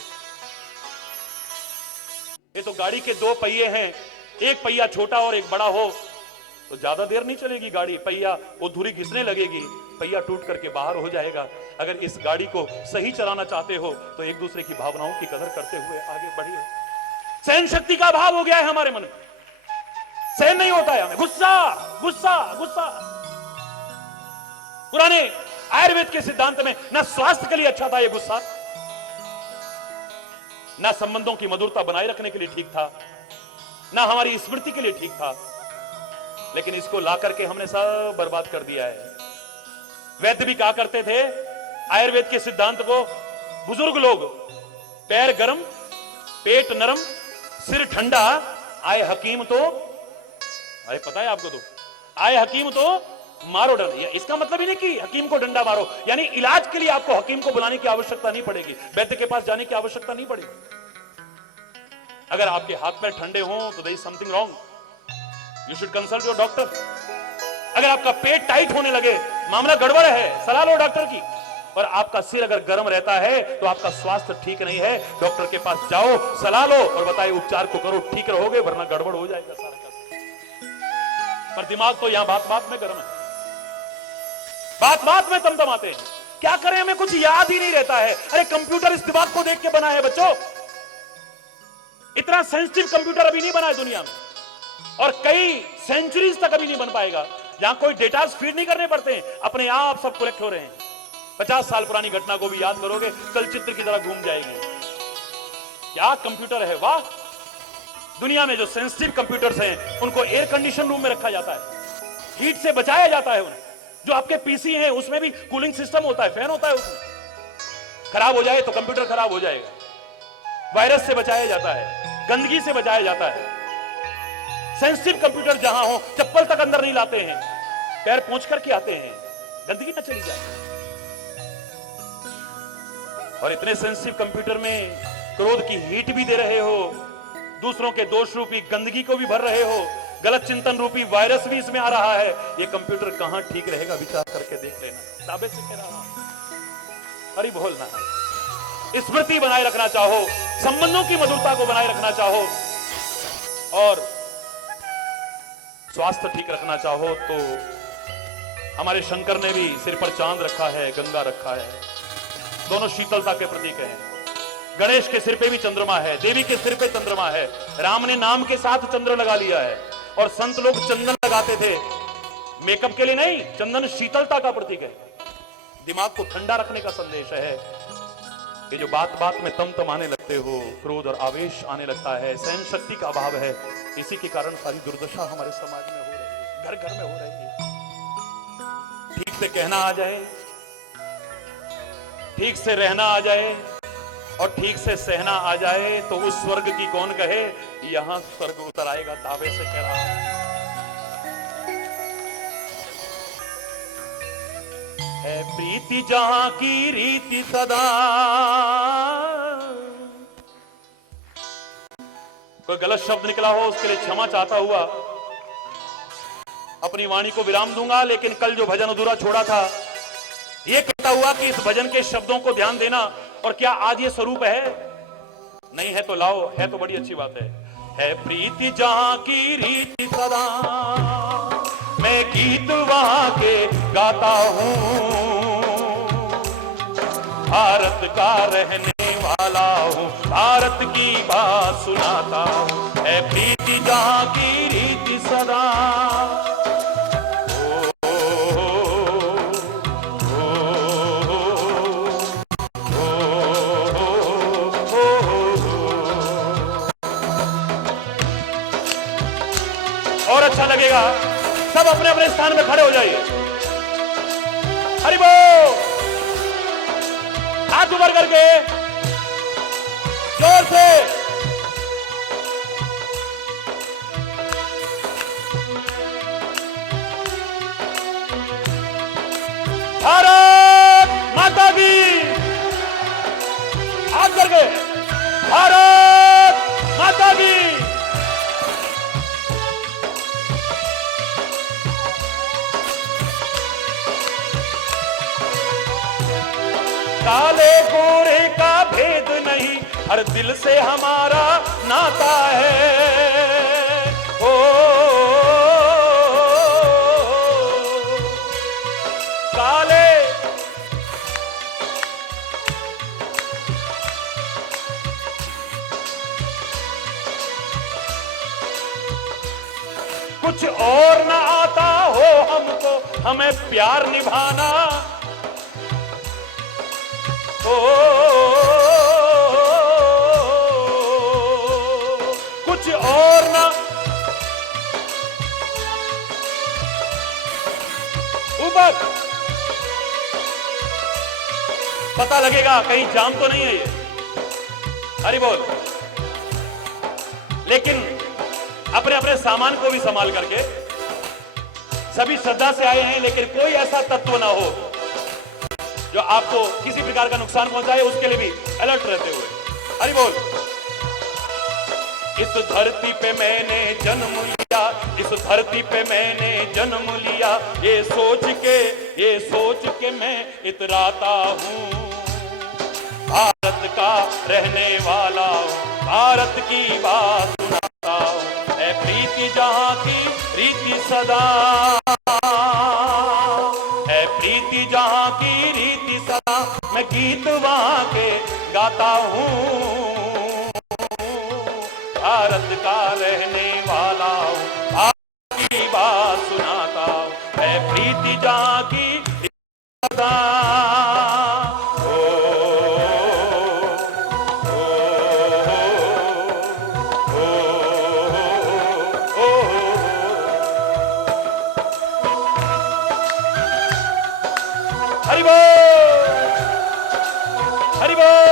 ये तो गाड़ी के दो पहिए हैं, एक पहिया छोटा और एक बड़ा हो तो ज्यादा देर नहीं चलेगी गाड़ी, पहिया वो धुरी घिसने लगेगी, पहिया टूट करके बाहर हो जाएगा। अगर इस गाड़ी को सही चलाना चाहते हो तो एक दूसरे की भावनाओं की कदर करते हुए आगे बढ़िए। सहन शक्ति का अभाव हो गया है हमारे मन में, सहन नहीं होता है हमें, गुस्सा गुस्सा गुस्सा। पुराने आयुर्वेद के सिद्धांत में ना स्वास्थ्य के लिए अच्छा था ये गुस्सा, ना संबंधों की मधुरता बनाए रखने के लिए ठीक था, ना हमारी स्मृति के लिए ठीक था, लेकिन इसको ला करके हमने सब बर्बाद कर दिया है। वैद्य भी कहा करते थे आयुर्वेद के सिद्धांत को, बुजुर्ग लोग, पैर गरम, पेट नरम, सिर ठंडा, आए हकीम तो, अरे पता है आपको, तो आए हकीम तो मारो डंडा। इसका मतलब ही नहीं कि हकीम को डंडा मारो, यानी इलाज के लिए आपको हकीम को बुलाने की आवश्यकता नहीं पड़ेगी, वैद्य के पास जाने की आवश्यकता नहीं पड़ेगी। अगर आपके हाथ पैर ठंडे हो तो there is something wrong, you should consult your doctor. अगर आपका पेट टाइट होने लगे, मामला गड़बड़ है, सलाह लो डॉक्टर की। और आपका सिर अगर गर्म रहता है तो आपका स्वास्थ्य ठीक नहीं है, डॉक्टर के पास जाओ, सलाह लो और बताए उपचार को करो, ठीक रहोगे, वरना गड़बड़ हो जाएगा सारा का। पर दिमाग तो यहां बात बात में गर्म है, बात बात में तमतमाते हैं। क्या करें, हमें कुछ याद ही नहीं रहता है। अरे कंप्यूटर इस दिमाग को देख के बना है बच्चों, इतना सेंसिटिव कंप्यूटर अभी नहीं बना है दुनिया में, और कई सेंचुरीज तक अभी नहीं बन पाएगा, जहां कोई डेटा फीड नहीं करने पड़ते हैं, अपने आप सब कलेक्ट हो रहे हैं। 50 साल पुरानी घटना को भी याद करोगे, चलचित्र की तरह घूम जाएंगे। क्या कंप्यूटर है, वाह। दुनिया में जो सेंसिटिव कंप्यूटर्स हैं उनको एयर कंडीशन रूम में रखा जाता है, हीट से बचाया जाता है उन्हें। जो आपके पीसी हैं उसमें भी कूलिंग सिस्टम होता है, फैन होता है उसमें। खराब हो जाए तो कंप्यूटर खराब हो जाएगा, वायरस से बचाया जाता है, गंदगी से बचाया जाता है। सेंसिटिव कंप्यूटर जहां हो, चप्पल तक अंदर नहीं लाते हैं, पैर पोंछ करके आते हैं, गंदगी ना चली जाए। और इतने सेंसिटिव कंप्यूटर में क्रोध की हीट भी दे रहे हो, दूसरों के दोष रूपी गंदगी को भी भर रहे हो, गलत चिंतन रूपी वायरस भी इसमें आ रहा है। ये कंप्यूटर कहां ठीक रहेगा, विचार करके देख लेना। ताबे से कह रहा हूं, अरे बोलना, स्मृति बनाए रखना चाहो, संबंधों की मधुरता को बनाए रखना चाहो, और स्वास्थ्य ठीक रखना चाहो, तो हमारे शंकर ने भी सिर पर चांद रखा है, गंगा रखा है, दोनों शीतलता के प्रतीक हैं। गणेश के सिर पे भी चंद्रमा है, देवी के सिर पे चंद्रमा है, राम ने नाम के साथ चंद्र लगा लिया है। और संत लोग चंदन लगाते थे मेकअप के लिए नहीं, चंदन शीतलता का प्रतीक है, दिमाग को ठंडा रखने का संदेश है। ये जो बात बात में तमतमाने लगते हो, क्रोध और आवेश आने लगता है, सहन शक्ति का अभाव है, इसी के कारण सारी दुर्दशा हमारे समाज में हो रही है, घर घर में हो रही है। ठीक से कहना आ जाए, ठीक से रहना आ जाए, और ठीक से सहना आ जाए, तो उस स्वर्ग की कौन कहे, यहां स्वर्ग उतर आएगा, दावे से कह रहा है। प्रीति जहां की रीति सदा कोई गलत शब्द निकला हो उसके लिए क्षमा चाहता हुआ अपनी वाणी को विराम दूंगा। लेकिन कल जो भजन अधूरा छोड़ा था, यह कहता हुआ कि इस भजन के शब्दों को ध्यान देना। और क्या आज ये स्वरूप है? नहीं है तो लाओ, है तो बड़ी अच्छी बात है प्रीति जहां की रीति सदा, मैं गीत वहां के गाता हूं, भारत का रहने वाला हूं, भारत की बात सुनाता हूं। है प्रीति जहां की रीति सदा, और अच्छा लगेगा सब अपने अपने स्थान में खड़े हो जाइए। हरि बोल, हाथ ऊपर करके जोर से। भारत माता की, हाथ करके भारत माता की। काले गोरे का भेद नहीं, हर दिल से हमारा नाता है। ओ काले कुछ और ना आता हो हमको, हमें प्यार निभाना। कुछ और ना ऊपर पता लगेगा कहीं जाम तो नहीं है ये। हरि बोल। लेकिन अपने अपने सामान को भी संभाल करके, सभी श्रद्धा से आए हैं, लेकिन कोई ऐसा तत्व ना हो जो आपको किसी प्रकार का नुकसान पहुंचाए, उसके लिए भी अलर्ट रहते हुए। हरि बोल। इस धरती पे मैंने जन्म लिया, इस धरती पे मैंने जन्म लिया, ये सोच के मैं इतराता हूँ, भारत का रहने वाला हूँ, भारत की बात सुनाता हूँ। है प्रीति जहाँ की रीति सदा, है प्रीति जहाँ की रीति सदा, मैं गीत वहाँ के गाता हूँ, भारत का रहने वाला हूँ, भारत की बात सुनाता हूँ। है प्रीति जहाँ की रीति सदा। हरि बोल, हरि बोल।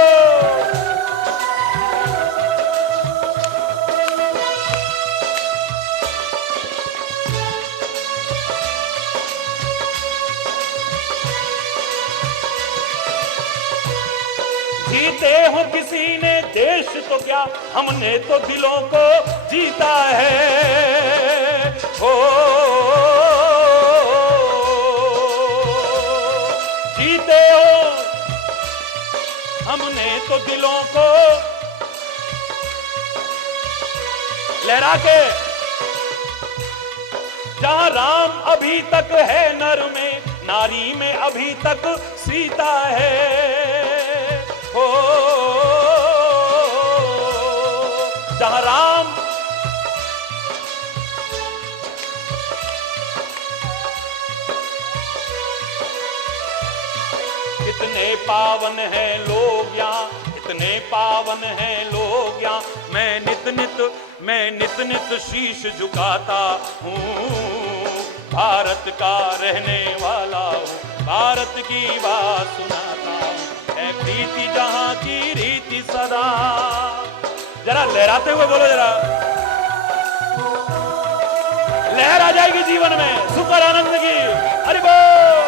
जीते हो किसी ने देश तो क्या, हमने तो दिलों को जीता है। ओ जीते हो, हमने तो दिलों को लहरा के। जहां राम अभी तक है नर में, नारी में अभी तक सीता है। हो जहां राम कितने पावन हैं लोग यहाँ, कितने पावन हैं लोग यहाँ, मैं नित नित शीश झुकाता हूँ, भारत का रहने वाला हूँ, भारत की बात सुनाता हूँ। है प्रीति जहाँ की रीति सदा। जरा लहराते हुए बोलो, जरा लहर आ जाएगी जीवन में, सुख और आनंद की। हरि बोल,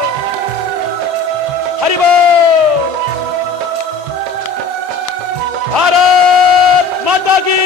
हरि बोल। भारत माता की।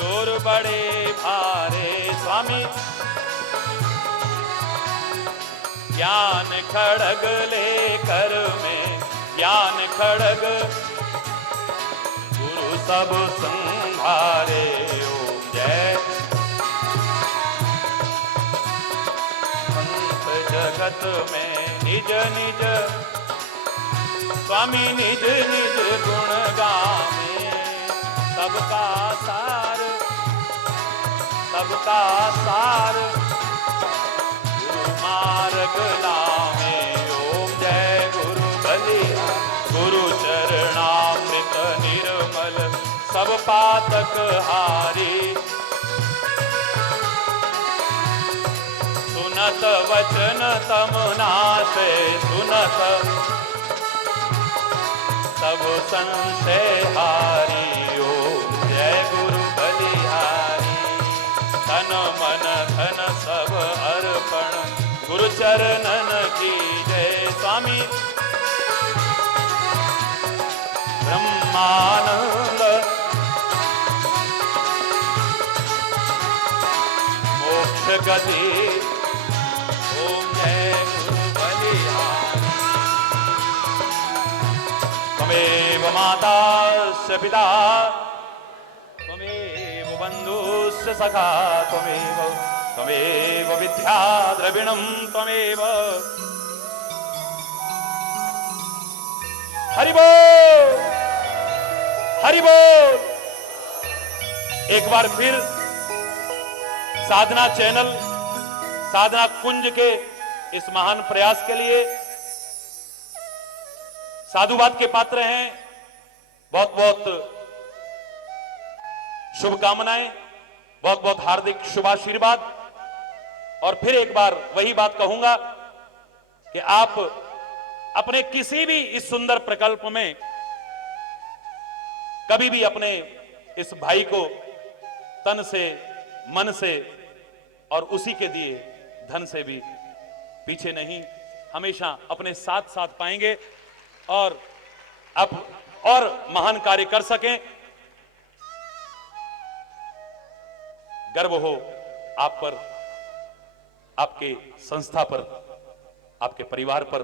चोर बड़े भारे स्वामी ज्ञान खड़ग लेकर में ज्ञान खड़ग गुरु सब संहारे। ओम जय संत जगत में निज निज स्वामी निज निज गुण गावे। सबका सार गुरु मार्ग लावे। ओम जय गुरु बलिया गुरु चरणामृत निर्मल सब पातक हारी। सुनत वचन तम नाशे सुनत सब संशय हारी। ओम जय गुरु बलिहारी तन मन धन सब अर्पण गुरु चरणन की जय। स्वामी ब्रह्मानंद मोक्ष गति। ओम जय गुरु बलिहारी त्वमेव माता स पिता त्वमेव बन्धुश्च सखा त्वमेव विद्या द्रविणं त्वमेव। हरि बोल हरि बोल। एक बार फिर साधना चैनल साधना कुंज के इस महान प्रयास के लिए साधुवाद के पात्र हैं। बहुत बहुत शुभकामनाएं, बहुत बहुत हार्दिक शुभाशीर्वाद। और फिर एक बार वही बात कहूंगा कि आप अपने किसी भी इस सुंदर प्रकल्प में कभी भी अपने इस भाई को तन से मन से और उसी के दिए धन से भी पीछे नहीं, हमेशा अपने साथ साथ पाएंगे और आप और महान कार्य कर सकें। गर्व हो आप पर, आपके संस्था पर, आपके परिवार पर,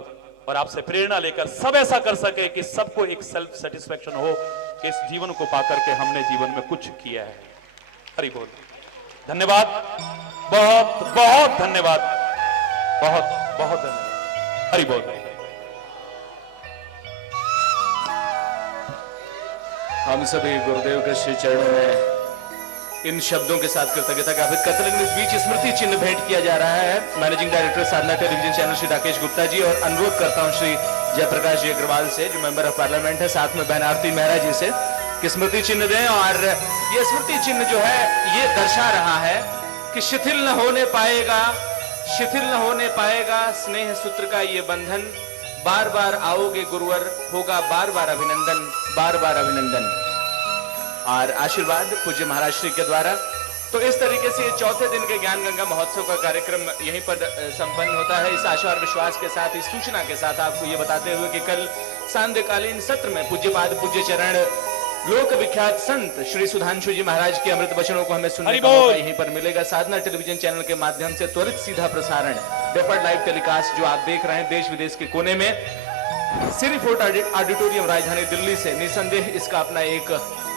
और आपसे प्रेरणा लेकर सब ऐसा कर सके कि सबको एक सेल्फ सेटिस्फैक्शन हो कि इस जीवन को पाकर के हमने जीवन में कुछ किया है। हरि बोल। धन्यवाद, बहुत बहुत धन्यवाद, बहुत बहुत धन्यवाद। हरि बोल। हम सभी गुरुदेव के श्री चरणों में इन शब्दों के साथ कृतज्ञता ज्ञापित करते, लेकिन इस बीच स्मृति चिन्ह भेंट किया जा रहा है मैनेजिंग डायरेक्टर साधना टेलीविजन चैनल श्री राकेश गुप्ता जी, और अनुरोध करता हूं श्री जयप्रकाश जी अग्रवाल से जो मेंबर ऑफ पार्लियामेंट है, साथ में बहन आरती मेहरा जी से कि स्मृति चिन्ह दें। और ये स्मृति चिन्ह जो है ये दर्शा रहा है कि शिथिल न होने पाएगा स्नेह सूत्र का ये बंधन। बार बार आओगे गुरुवर, होगा बार बार अभिनंदन, बार बार अभिनंदन। और आशीर्वाद पूज्य महाराज श्री के द्वारा। तो इस तरीके से चौथे दिन के ज्ञान गंगा महोत्सव का कार्यक्रम यहीं पर संपन्न होता है। इस आशा और विश्वास के साथ, इस सूचना के साथ आपको ये बताते हुए कि कल सांध्यकालीन सत्र में पूज्यपाद पूज्य चरण लोक विख्यात संत श्री सुधांशु जी महाराज के अमृत वचनों को हमें सुनने का मौका यहीं पर मिलेगा। साधना टेलीविजन चैनल के माध्यम से त्वरित सीधा प्रसारण, पेपर लाइव टेलीकास्ट जो आप देख रहे हैं देश विदेश के कोने में, सिरी फोर्ट ऑडिटोरियम राजधानी दिल्ली से, निसंदेह इसका अपना एक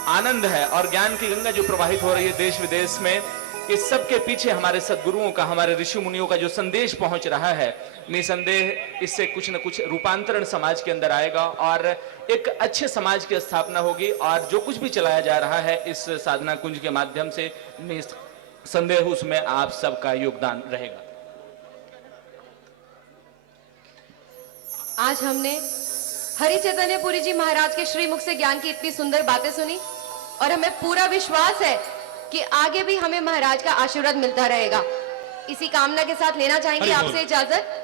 आनंद है। और ज्ञान की गंगा जो प्रवाहित हो रही है देश विदेश में, इस सब के पीछे हमारे सद्गुरुओं का, हमारे ऋषि मुनियों का जो संदेश पहुंच रहा है, निसंदेह इससे कुछ न कुछ रूपांतरण समाज के अंदर आएगा और एक अच्छे समाज की स्थापना होगी। और जो कुछ भी चलाया जा रहा है इस साधना कुंज के माध्यम से, निसंदेह उसमें आप सबका योगदान रहेगा। आज हमने हरि चैतन्यपुरी जी महाराज के श्रीमुख से ज्ञान की इतनी सुंदर बातें सुनी और हमें पूरा विश्वास है कि आगे भी हमें महाराज का आशीर्वाद मिलता रहेगा। इसी कामना के साथ लेना चाहेंगे आपसे इजाजत।